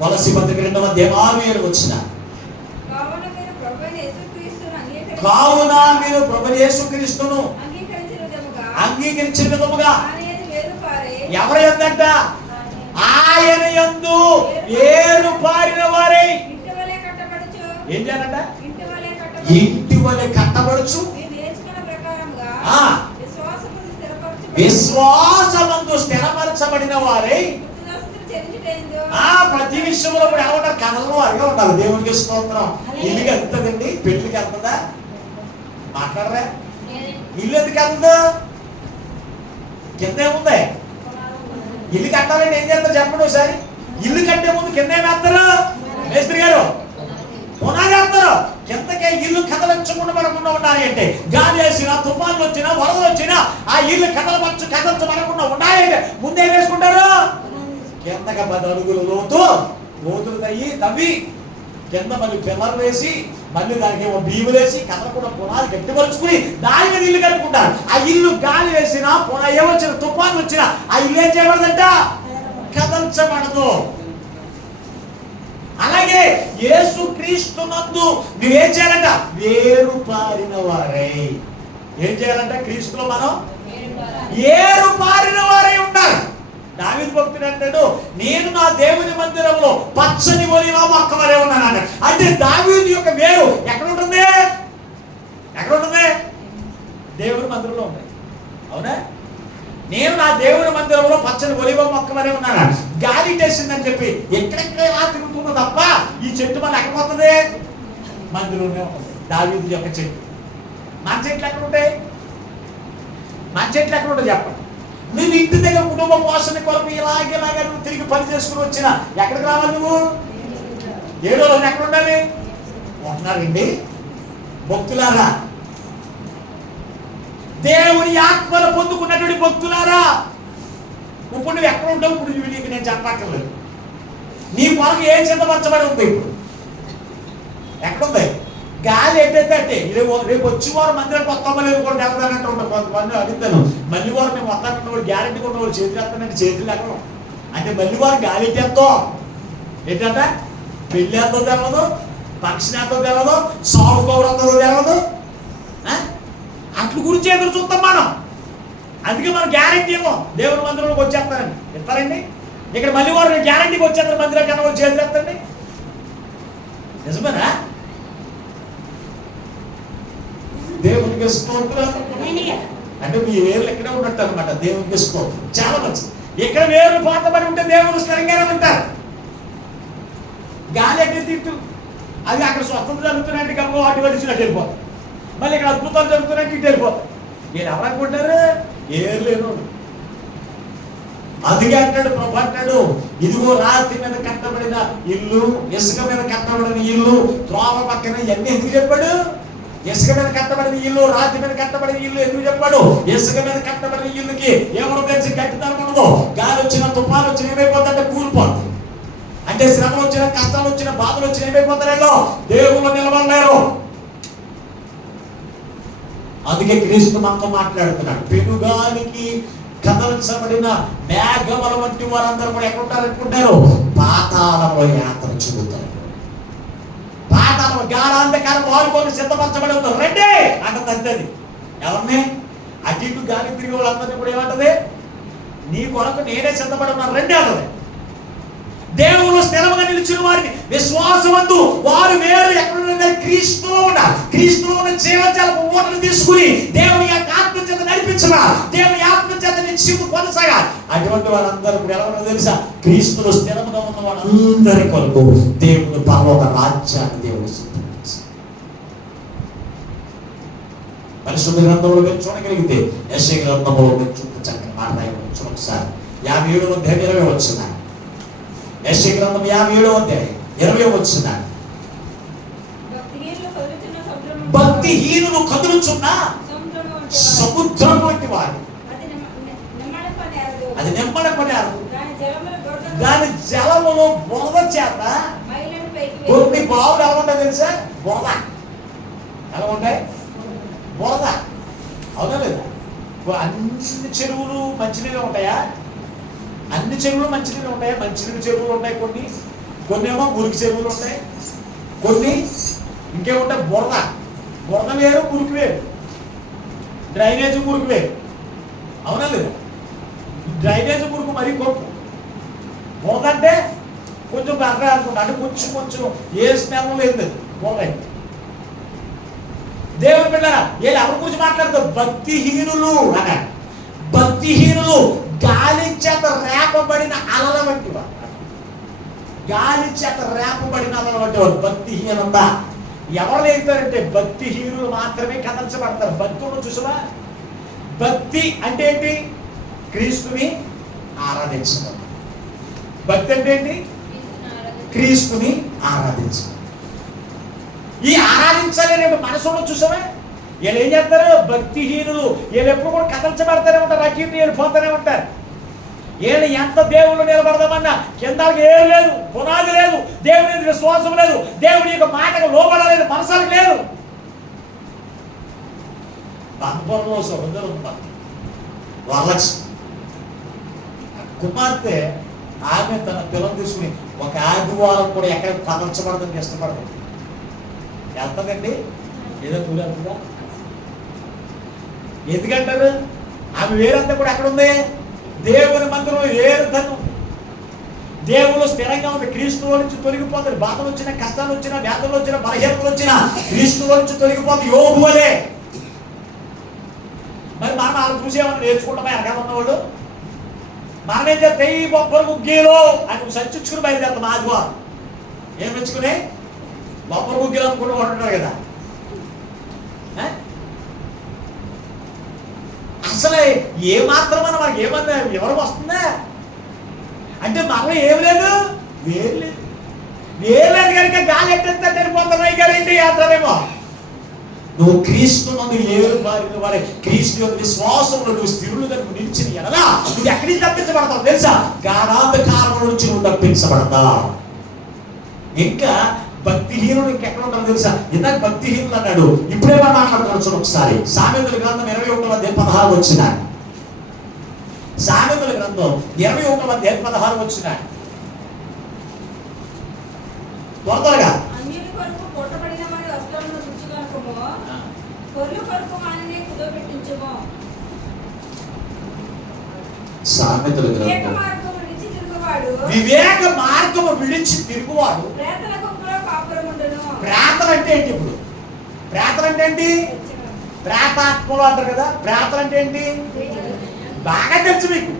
కొలస్సీ పత్రిక 2వ అధ్యాయం 6-7 వచ్చిన కావున మీరు ప్రభువైన యేసుక్రీస్తును అంగీకరించిన విధముగా ఎవరి యందంట? ఆయన యందు ఏరు పారిన వారే ఏం చేయాలంట? ఇంటి వలె కట్టబడుచు విశ్వాసమందు స్థిరపరచబడిన వారే. ప్రతి విషయంలో కూడా ఏమంటారు? కథలు వారిగా ఉండాలి. దేవునికి స్తోత్రం. ఇల్లుకి వెళ్తుందండి, పెళ్లికి వెళ్తుందా? మాట్లాడరా? ఇల్లు ఎందుకు వెళ్తుందో? కింద ఏముంది? ఇల్లు కట్టాలంటే ఏం చేస్తారు చెప్పండి ఒకసారి. ఇల్లు కట్టే ముందు కింద ఏమేస్తారు మేస్త్రి గారు? పునాది వేస్తారు. కిందకే ఇల్లు కదలించకుండా పడకుండా ఉండాలి అంటే గాలి వేసినా, తుఫాన్లు వచ్చినా, వరదలు వచ్చినా ఆ ఇల్లు కదలించబడకుండా ఉండాలి అంటే ముందే వేసుకుంటారు. కిందగా 10 అడుగుల లోతులు తవ్వి కింద మళ్ళీ పిల్లలు వేసి మళ్ళీ దానికి ఏమో బియ్యం వేసి కదలకుండా పునాది గట్టిపరుచుకుని దాని మీద ఇల్లు కట్టుకుంటారు. ఆ ఇల్లు గాలి వేసినా, ఏమొచ్చిన తుఫాన్లు వచ్చినా ఆ ఇల్లు ఏం చేయబడదంట? కదల్చబడదు. అలాగే యేసుక్రీస్తునందు నువ్వేం చేయాలంట? వేరు పారిన వారై. ఏం చేయాలంట? క్రీస్తులో మనం ఏరు పారిన వారై ఉండాలి. దావీదు భక్తుడు అంటాడు, నేను నా దేవుని మందిరంలో పచ్చని ఒలీవ మొక్క వలె ఉన్నాను. అంటే దావీదు యొక్క వేరు ఎక్కడ ఉంటుంది? దేవుని మందిరంలో ఉంటాయి. అవునా? నేను నా దేవుని మందిరంలో పచ్చని ఒలివ మొక్క వరే ఉన్నాను. గాలి టేసిందని చెప్పి ఎక్కడెక్కడ ఎలా తిరుగుతున్నా తప్ప ఈ చెట్టు మన ఎక్కడ పోతుంది? మందిరంలో ఉంటుంది. దావీదు యొక్క చెట్టు. మన చెట్లు ఎక్కడ ఉంటాయి? మన చెట్లు ఎక్కడ ఉంటాయి చెప్పండి. నువ్వు ఇంటి దగ్గర కుటుంబ పోషణ కొరకు ఇలాగే నువ్వు తిరిగి పని చేసుకుని వచ్చినా ఎక్కడికి రావాలి? నువ్వు 7వ రోజు ఎక్కడ ఉండాలి? ఉంటున్నారండి భక్తులారా, దేవుని ఆత్మను పొందుకున్నటువంటి భక్తులారా, ఇప్పుడు నువ్వు ఎక్కడ ఉంటావు? ఇప్పుడు నీకు నేను చెప్పక్కర్లేదు. నీ కొరకు ఏం సిద్ధపరచబడి ఉంది? ఇప్పుడు ఎక్కడుంది? గాలి ఎట్టయితే అంటే రేపు వచ్చి వారు మందిరానికి వస్తామో లేదు కూడా ఎవరంటే ఉంటారు. కొంతమంది అడుగుతాను, మళ్ళీ వారు మేము వస్తానంటే వాళ్ళు గ్యారెంటీ కూడా వాళ్ళు చేతులు వేస్తానంటే చేతులు ఎక్కడ అంటే మళ్ళీ వారు గాలి ఎట్టేస్తాం ఏంటంటే పెళ్ళి ఎంతో తెలవదు, ఫంక్షన్ ఎంతో తెలవదు, సాగు పౌరు ఎంతో తెలవదు. అట్ల గురించి ఎదురు చూస్తాం మనం. అందుకే మనం గ్యారెంటీ ఇవ్వం. దేవుని మందిరంలోకి వచ్చేస్తారండి ఇస్తారండి. ఇక్కడ మళ్ళీ వారు గ్యారెంటీకి వచ్చేస్తారు మందిరానికి అన్న వాళ్ళు చేతులు వేస్తారండి. నిజమేనా? దేవునికి స్తోత్రం. అంటే మీ వేర్లు ఎక్కడే ఉన్నట్టు అనమాట. దేవునికి స్తోత్రం. చాలా మంచిది. ఇక్కడ వేర్లు పాతబడి ఉంటే దేవుడు స్థిరంగానే ఉంటారు. గాలి ఎక్కడ తిట్టు అది అక్కడ స్వస్థత జరుగుతున్నట్టు గమ్మ వాటి వడిచినట్టు వెళ్ళిపోతారు. మళ్ళీ ఇక్కడ అద్భుతాలు జరుగుతున్నట్టు ఇటు వెళ్ళిపోతారు. మీరు ఎవరు అనుకుంటారు? ఏరు లేను. అందుకే అంటాడు ప్రభు అంటాడు, ఇదిగో రాతి మీద కట్టబడిన ఇల్లు, ఇసుక మీద కట్టబడిన ఇల్లు, త్రోవ పక్కన ఇవన్నీ ఎందుకు చెప్పాడు? ఇసుక మీద కట్టబడిన ఇల్లు, రాతి మీద కట్టబడిన ఇల్లు ఎందుకు చెప్పాడు? ఇసుక మీద కట్టబడిన ఇల్లుకి ఎవరు తెలిసి గట్టిదనం ఉండదు. గాలి వచ్చిన తుఫాను వచ్చిన ఏమైపోతుందంటే కూలిపోతుంది. అంటే శ్రమలు వచ్చిన, కష్టాలు వచ్చిన, బాధలు వచ్చిన ఏమైపోతారేమో దేవుళ్ళు నిలబడలేరు. అందుకే క్రీస్తు మనతో మాట్లాడుతున్నాడు. పెనుగాలికి కదల్చబడిన మేఘముల వంటి వారందరూ కూడా ఎక్కడుంటారు అనుకుంటారు? పాతాళంలో యాత్ర చెబుతారు. పాతాళం గాలాంధకారం వాడుకొని సిద్ధపరచబడి ఉంటారు. రండి అంటుంది. అంతది ఎవరిని అటు ఇటు గాలి తిరిగి వాళ్ళందరినీ కూడా ఏమంటది? నీ కొరకు నేనే సిద్ధపడి ఉన్నాను రండి అన్నది. దేవుడు స్థిరముగా నిలిచిన వారిని విశ్వాసవంతు వారు వేరు ఎక్కడ క్రీస్తులో ఉన్నారు. క్రీస్తులో ఉన్న జీవజలపు ఊటను తీసుకుని దేవుని యొక్క ఆత్మ చేత నడిపించగా, దేవుని ఆత్మ చేత నిశ్చిత కొనసాగా అటువంటి వారందరూ కూడా ఎలా ఉన్నారో తెలుసా? క్రీస్తులో స్థిరముగా ఉన్న వారందరి కొరకు దేవుడు పరలోక రాజ్యాన్ని దేవుడు సిద్ధపరిచాడు. పరిశుద్ధ గ్రంథంలో మీరు చూడగలిగితే యెషయా గ్రంథంలో మీరు చుట్టూ చక్కని మాట రాయవచ్చు. ఒకసారి 57వ అధ్యాయం 20వ వచనం. యెషయా గ్రంథం 57వ అధ్యాయం 20వ వచనం. భక్తిహీనులు కదులుచున్న సముద్రం వంటి వారు, అది నెమ్మడపడారు. దాని జలములో బురద చేత కొన్ని బావులు ఎలా ఉంటాయి తెలుసా? బురద ఎలా ఉంటాయి? బురద. అవునా లేదా? అన్ని చెరువులు మంచినీళ్ళు ఉంటాయా? అన్ని చెరువులు మంచినీళ్ళు ఉంటాయా? మంచినీళ్ళు చెరువులు ఉంటాయి కొన్ని, కొన్ని ఏమో మురికి చెరువులు ఉంటాయి, కొన్ని ఇంకేముంటాయి బురద. బురద వేరు, మురికి వేరు. డ్రైనేజ్ మురికి వేరు. అవునా లేదా? డ్రైనేజ్ మురికి మరీ గొప్ప. బురద అంటే కొంచెం బర్ర అనుకుంటా, అంటే కొంచెం ఏ స్మెల్ లేదు బురద. దేవుని బిడ్డలారా, ఎవరి గురించి మాట్లాడతారు? భక్తిహీనులు అన్నాడు. భక్తిహీనులు గాలి చేత రేపబడిన అలల వంటి వారు. గాలి చేత రేపబడిన అలల వంటి వారు భక్తిహీనంతా. ఎవరు లేతారంటే భక్తిహీనులు మాత్రమే కదల్చబడతారు. భక్తులను చూసావా? భక్తి అంటే ఏంటి? క్రీస్తుని ఆరాధించడం. భక్తి అంటే ఏంటి? క్రీస్తుని ఆరాధించడం. ఈ ఆరాధించాలనే మనసులో చూసావా? వీళ్ళు ఏం చేస్తారు? భక్తిహీనులు. వీళ్ళు ఎప్పుడు కూడా కదల్చబడతానే ఉంటారు, అక్కడికి వెళ్ళిపోతూనే ఉంటారు. వీళ్ళు ఎంత దేవుళ్ళు నిలబడదామన్నా కిందకి ఏం లేదు, పునాది లేదు, దేవుని విశ్వాసం లేదు, దేవుని యొక్క మాటకు లోబడలేదు, మనసానికి లేదు. బంధంలో సహోదరు వరలక్ష్మి కుమార్తె, ఆమె తన పిల్లలు తీసుకుని ఒక ఆదివారం కూడా ఎక్కడ కదల్చబడదని ఇష్టపడదు. వెళ్తుందండి ఏదో కూలి వెళ్తుందా? ఎందుకంటారు? ఆమె వేరంతా కూడా ఎక్కడ ఉంది? దేవుని మందిరంలో వేరుతను. దేవుడు స్థిరంగా ఉంది. క్రీస్తులో నుంచి తొలగిపోతుంది. బాధలు వచ్చినా, కష్టాలు వచ్చినా, వ్యాధులు వచ్చినా, బలహీనతలు వచ్చినా క్రీస్తులో నుంచి తొలగిపోతుంది. యోబు వలే మనం వాళ్ళు చూసేమని నేర్చుకుంటామా వెనకాల ఉన్నవాళ్ళు? మనం ఏం చేస్తే ఈ బొబ్బరు గుగ్గీలో అని సంచుకుని బయలుదేరుతాం ఆదివారం. ఏం మెచ్చుకుని బొబ్బరు గుగ్గీలు అనుకుంటూ ఉంటున్నారు కదా. అసలు ఏ మాత్రమన్నా మనకి ఏమన్నా ఎవరు వస్తుందా అంటే మనలో ఏం లేదు, వేరు లేదు. వేరు లేదు కనుక గాలి ఎట్టేస్తే సరిపోతున్నాయి కదండి అంటారేమో. నువ్వు క్రీస్తు నందు ఏరు బారిన వారే క్రీస్తు యొక్క విశ్వాసంలో నువ్వు స్థిరులు కనుక నిలిచిన ఎడలా నువ్వు ఎక్కడి నుంచి తప్పించబడతావు తెలుసా? గాఢాంధకారం నుంచి నువ్వు తప్పించబడతావు. ఇంకా భక్తిహీనుడు ఇంకెక్కడ ఉంటారో తెలుసా? ఇందాక భక్తిహీనులు అన్నాడు, ఇప్పుడే మనం మాట్లాడుకోవచ్చు. ఒకసారి సామెతల గ్రంథం 21:16 వచ్చినాయి. సామెతల గ్రంథం 21:16 వచ్చినాయి. త్వరగా అన్యుని కొరకు కొట్టబడిన వారి వస్త్రములను రుచిగనుకొము, కొర్లు కొరకు వానిని కుదోబెట్టించుము. సామెతల వివేక గ్రంథం మార్గము విడిచి తిరుగువాడు, వివేక మార్గము విడిచి తిరుగువాడు ప్రేతల గుంపులో కాపురముండును. ప్రేతలు అంటే ఏంటి? ఇప్పుడు ప్రేతలు అంటే ఏంటి? ప్రేతాత్మలు అంటారు కదా. ప్రేతలు అంటే ఏంటి? బాగా తెలుసు మీకు.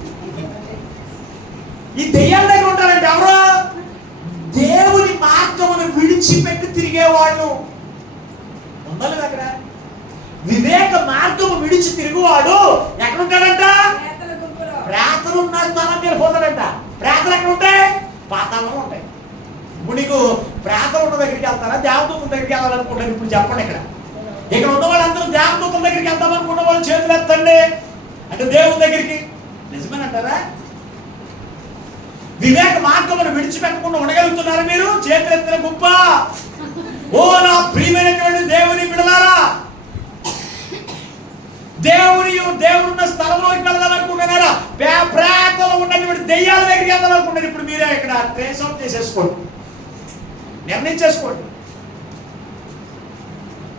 ఈ దెయ్యాల దగ్గర ఉంటారంటే ఎవరు? దేవుని మార్గమును విడిచిపెట్టి తిరిగేవాళ్ళు. ఉండాలి అక్కడ. వివేక మార్గము విడిచి తిరుగువాడు ఎక్కడుంటాడంట? ప్రేతల గుంపులో. ప్రేతలు ఉన్న స్థానం మీద పోతాడంట. ప్రేతలు ఎక్కడ ఉంటాయి? పాతాళంలో ఉంటాయి. ఇప్పుడు నీకు ప్రేతలు ఉన్న దగ్గరికి వెళ్తారా, దేవదూతల దగ్గరికి వెళ్ళాలనుకుంటారు? ఇప్పుడు చెప్పండి. ఇక్కడ ఉన్న వాళ్ళందరూ దేవదూతల దగ్గరికి వెళ్తామనుకున్న వాళ్ళు చేతులు ఎత్తండి అంటే దేవుని దగ్గరికి. నిజమేనంటారా? వివేక మార్గమును విడిచిపెట్టకుండా ఉండగలుగుతున్నారా మీరు? చేతులు ఎత్తిన గొప్ప. ఓ నా ప్రియమైనటువంటి దేవుని బిడ్డలారా, దేవుడున్న స్థలంలోకి వెళ్దామనుకుంటున్నారా? ప్రేతలో ఉన్నటువంటి దెయ్యాల దగ్గరికి వెళ్దామనుకుంటారు. ఇప్పుడు మీరే ఇక్కడ ట్రేస్ అవుట్ చేసేసుకోండి, నిర్ణయించేసుకోండి.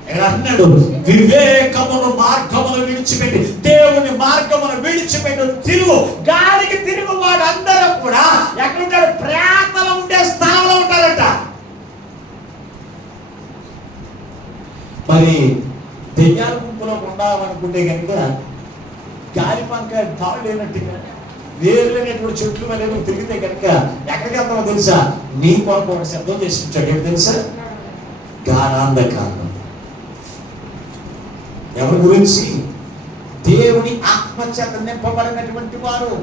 ఇక్కడ అన్నాడు వివేకమును మార్గమును విడిచిపెట్టి దేవుని మార్గమును విడిచిపెట్టి తిరుగు గాలికి తిరుగు వాడు అందరూ కూడా ఎక్కడుంటాడు? ప్రేతలు ఉండే స్థలంలో ఉంటారట. మరి దెయ్యాల గుంపులో ఉండాలనుకుంటే కనుక గాలి పంక తాడు లేనట్టుగా వేరు లేనటువంటి చెట్లు వల్ల నువ్వు తిరిగితే కనుక ఎక్కడికి వెళ్తామో తెలుసా? నీ కొరకు ఒక శబ్దం చేసి ఇచ్చాడు. ఏంటి తెలుసా? గాఢాంధకారం. ఎవరి గురించి? దేవుని ఆత్మచేత నింపబడినటువంటి వారు,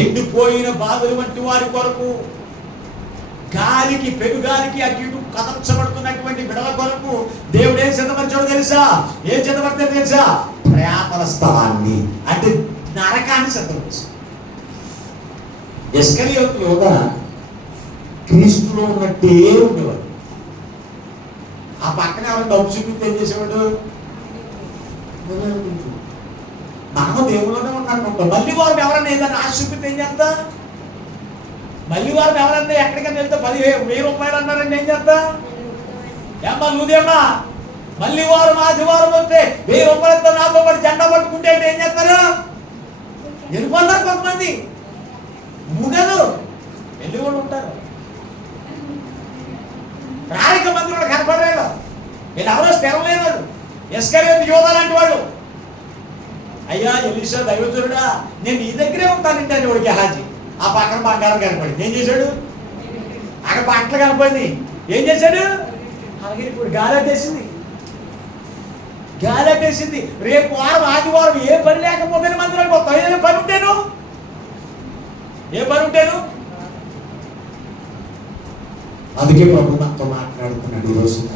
ఎండిపోయిన బాధలు వంటి వారి కొరకు, గాలికి పెనుగాలికి అటు ఇటు కదల్చబడుతున్నటువంటి బిడల కొరకు దేవుడు ఏం సిద్ధపరిచాడో తెలుసా? ఏం సిద్ధపడితే తెలుసా? ప్రేతల స్థలాన్ని అంటే నరకాన్ని సిద్ధపరిచాడు. ఇస్కరియోతు యోధ క్రీస్తులో ఉన్నట్టే ఉండేవాడు. ఆ పక్కన ఎవరైనా డబ్బు చూపిస్తే ఏం చేసేవాడు? మనము దేవుళ్ళనే ఉన్నాను. మళ్ళీ వారు ఎవరైనా ఏదైనా ఆశ చూపితే ఏం చేస్తా? మళ్ళీ వారు ఎవరన్నా ఎక్కడికైనా వెళ్తే 10,000 రూపాయలు అన్నారండి, ఏం చేస్తా? ఏమ్మా నువ్వేమ్మా మళ్ళీ వారు ఆదివారం వస్తే 1000 రూపాయలతో నాతో పాటు జెండా పట్టుకుంటే ఏం చేస్తారు? వెళ్ళిపోతారు. కొంతమంది ముగదు వెళ్ళి కూడా ఉంటారు. రాయిక మంది కూడా కనపడేవాడు. వీళ్ళు ఎవరో స్థిరం లేనాడు. ఇస్కరియోతు యోధ లాంటి వాడు. అయ్యా ఎలీషా దైవజనుడా, నేను నీ దగ్గరే ఉంటానంటే అని వాడికి హాజీ. ఆ పక్కన బంగారం కనపడింది. ఏం చేశాడు? అక్కడ పంటలు కనపడింది. ఏం చేశాడు? అలాగే ఇప్పుడు గాలెట్టేసింది. రేపు వారం ఆదివారం ఏ పని లేకపోతే మందిరానికి వస్తాం. ఏ పని ఉంటేను అందుకే ప్రభు నాతో మాట్లాడుతున్నాడు ఈ రోజున.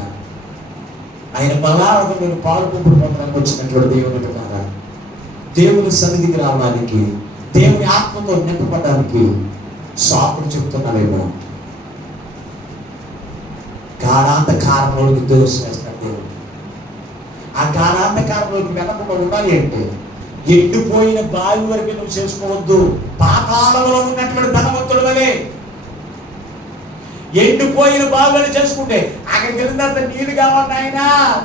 ఆయన బలాలను పాల్పొంపుడు పొందడానికి వచ్చినటువంటి దేవుని ద్వారా దేవుని సన్నిధికి రావడానికి, దేవుని ఆత్మతో నింపబడడానికి సాకులు చెప్తున్నారేమో. గాఢాంధకారంలోకి తోసివేస్తాడు దేవుడు. ఆ గాఢాంధకారంలోకి వెళ్ళకుండా ఉండాలి అంటే ఎండిపోయిన బావి వరకు నువ్వు చేసుకోవద్దు. పాతాళంలో ఉన్నటువంటి ధనవంతుడు వలె ఎండిపోయిన బావిని చేసుకుంటే అక్కడికి వెళ్ళిన తర్వాత నీళ్లు కావాలి ఆయన.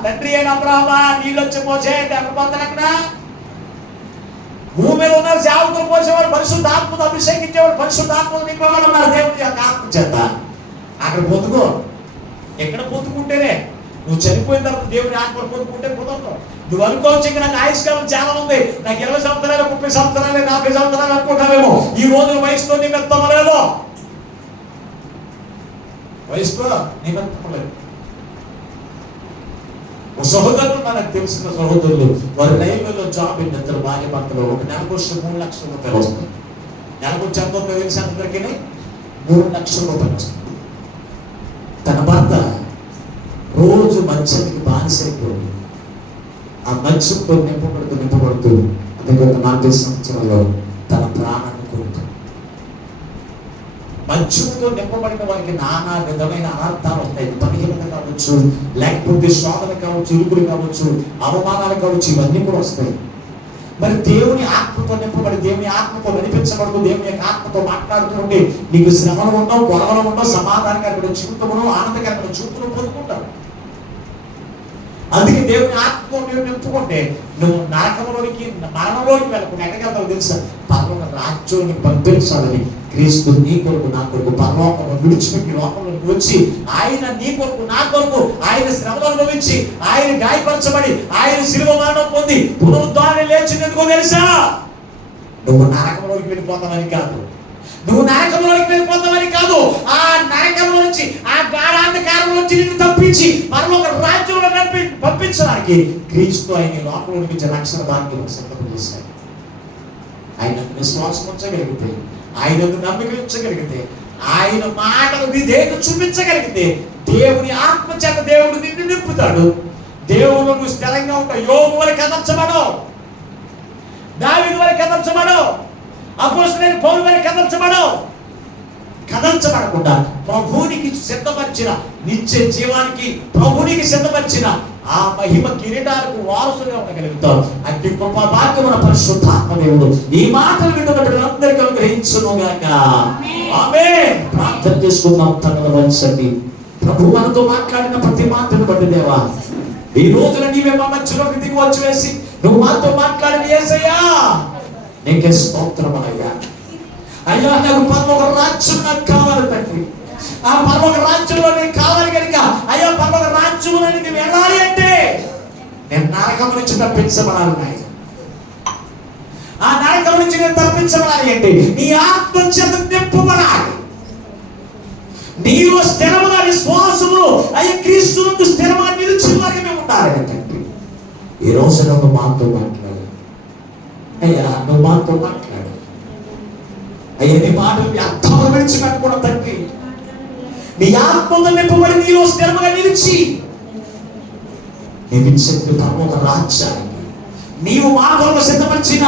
తండ్రి అయిన అబ్రాహ్మా నీళ్ళు వచ్చి పోసేయండి అక్కడ పోతాను. అక్కడ భూమి మీద ఉన్నారు సేవకులు పోసేవాడు, పరిశుద్ధాత్మను అభిషేకించేవాడు, పరిశుద్ధాత్మను నింపేవాడు ఉన్నారు దేవుడి యొక్క ఆత్మ చేత. అక్కడ పొందుకో. ఎక్కడ పొందుకుంటేనే నువ్వు చనిపోయిన తర్వాత దేవుని ఆత్మ పొందుకుంటే కుదరదు. నువ్వు అనుకోవచ్చు ఇంకా నాకు ఆయుష్కాలం చాలా ఉంది, నాకు 20 సంవత్సరాలు 30 సంవత్సరాలు 40 సంవత్సరాలు అనుకుంటావేమో. ఈ రోజు వయసులో నీకు ఎత్తమలేదు, వయసులో నీకు ఎత్తమలేదు. ఒక సహోదరులు, మనకు తెలిసిన సహోదరులు, వారి రైల్వేలో జాబ్ అయిన ఇద్దరు భార్య భర్తలు, ఒక నెలకు వచ్చి 3 లక్షల రూపాయలు వస్తాయి. నెలకు వచ్చి ఎంత వస్తుందో తెలిసి అందరికీ 3 లక్షల రూపాయలు వస్తాయి. తన భర్త రోజు మద్యానికి బానిసైపోయి ఆ మద్యంతో నింపబడుతూ అదే ఒక 40 సంవత్సరాల్లో తన ప్రాణాన్ని కోరుతాడు. మద్యంతో నింపబడిన వారికి నానా విధమైన అనర్థాలు వస్తాయి. బలహీనత కావచ్చు, లేకపోతే శోధన కావచ్చు, ఇరుకులు కావచ్చు, అవమానాలు కావచ్చు, ఇవన్నీ కూడా వస్తాయి. మరి దేవుని ఆత్మతో నింపబడి, దేవుని ఆత్మతో నడిపించబడుతూ, దేవుని యొక్క ఆత్మతో మాట్లాడుతూ ఉంటే నీకు శ్రమలు ఉండవు, గొడవలు ఉండవు, సమాధానకరమైన జీవితమును, ఆనందకరమైన జీవితం పొందుకుంటావు. అందుకే దేవుని ఆత్మతో నువ్వు నింపుకుంటే నువ్వు నరకంలోనికి, మరణంలోకి వెళ్ళకుండా ఎక్కడికి వెళ్తావు తెలుసా? పరలోక రాజ్యానికి పంపించాలని క్రీస్తు నీ కొరకు నా కొరకు పరలోకంలో విడిచిపెట్టి లోకంలోకి వచ్చి ఆయన నీ కొరకు నా కొరకు ఆయన శ్రమలు అనుభవించి, ఆయన గాయపరచబడి, ఆయన శిలువ మరణం పొంది పునరుద్ధానం లేచినందుకు తెలుసా? నువ్వు నరకంలోకి వెళ్ళిపోతావని కాదు, నువ్వు నరకంలోకి వెళ్ళిపోతావని కాదు, ఆ నరకంలో నుంచి, ఆ గాఢాంధకారంలో నుంచి నిన్ను తప్పించి పరలోక రాజ్యంలో పంపించడానికి క్రీస్తు ఆయన లోకంలో నుంచి రక్షణ భాగ్యం సిద్ధం చేశాడు. ఆయన విశ్వాసం ఉంచగలిగితే, ఆయన నమ్మిక ఉంచగలిగితే, ఆయన మాటలు విధేయత చూపించగలిగితే దేవుని ఆత్మ చేత దేవుడు నిన్ను నింపుతాడు. దేవుడు నువ్వు స్థిరంగా ఉంటావు. యోబు వలె కదల్చబడవు, దావీదు వలె కదల్చబడవు, అపోస్తలుడైన పౌలు వలె కదల్చబడవు. కదల్చబడకుండా ప్రభువునికి సిద్ధపరిచిన నిత్య జీవానికి, ప్రభువునికి సిద్ధపరిచిన ఆ మహిమ కిరీటాలకు వారసుగా ఉండగలుగుతాం. అట్టి గొప్ప భాగ్యమున పరిశుద్ధాత్మ దేవుడు ఈ మాటలు వింటున్నప్పుడు అందరికీ అనుగ్రహించునుగాక. ఆమేన్. ప్రార్థన చేసుకుందాం. తనను వంచండి. ప్రభు మనతో మాట్లాడిన ప్రతి మాటను బట్టి దేవా, ఈ రోజున నీవే మా మధ్యలోకి దిగి వచ్చి వేసి నువ్వు మాతో మాట్లాడిన యేసయ్యా నీకే స్తోత్రం అయ్యా. అయ్యా నాకు పరలోక రాజ్యం నాకు కావాలి తండ్రి. ఆ పరలోక రాజ్యంలో నీకు కావాలి కనుక అయ్యా పరలోక రాజ్యంలో నీకు వెళ్ళాలి అంటే నేను నరకం నుంచి తప్పించబడాలి నాయన. ఆ నరకం నుంచి నేను తప్పించబడాలి అంటే నీ ఆత్మ చేత నింపబడాలి. నీలో స్థిరముగా విశ్వాసములో అయ్యా క్రీస్తునందు స్థిరముగా నిలిచేలాగా మేము ఉండాలి తండ్రి. ఈ రోజు నువ్వు మాతో మాట్లాడు అయ్యా, నువ్వు మాతో మాట్లాడు అయ్యా. నీ మాటలు అర్థం విడిచిపెట్టకూడదు తండ్రి. నీ ఆత్మతో నింపబడి నీలో స్థిరముగా నిలిచి నిలిచేది పరలోక రాజ్యానికి నీవు మా కొరకు సిద్ధపరిచిన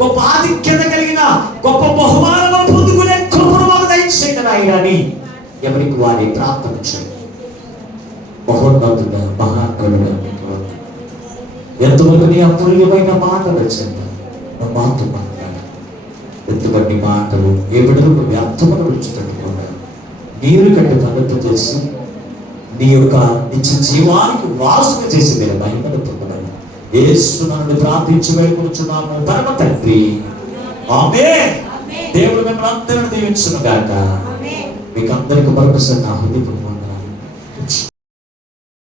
గొప్ప ఆధిక్యత కలిగిన గొప్ప బహుమానం పొందుకునే కృపను మాకు దయచేయండి నాయనా అని ఎవరికి వారి ప్రార్థన చేయండి. మహోన్నతుడా, మహాకరుడా, ఎంతవరకు నీ అమూల్యమైన మాటలు వచ్చాను నువ్వు మాతో మాట్లాడాలి. ఎందుకంటే మాటలు ఏ బిడ్డలకు వ్యర్థమని విడిచిపెట్టకుండా నీరు కట్టి పద్ధతి చేసి నీ యొక్క నిత్య జీవానికి వారసుగా చేసి మీరు మహిమను పొందమని యేసునామములో ప్రార్థించి వేడుకొనుచున్నాము పరమ తండ్రి. ఆమేన్. దేవుడు మిమ్మల్ని అందరిని దీవించును గాక. మీకు అందరికీ మరొకసారి నా హృదయపూర్వక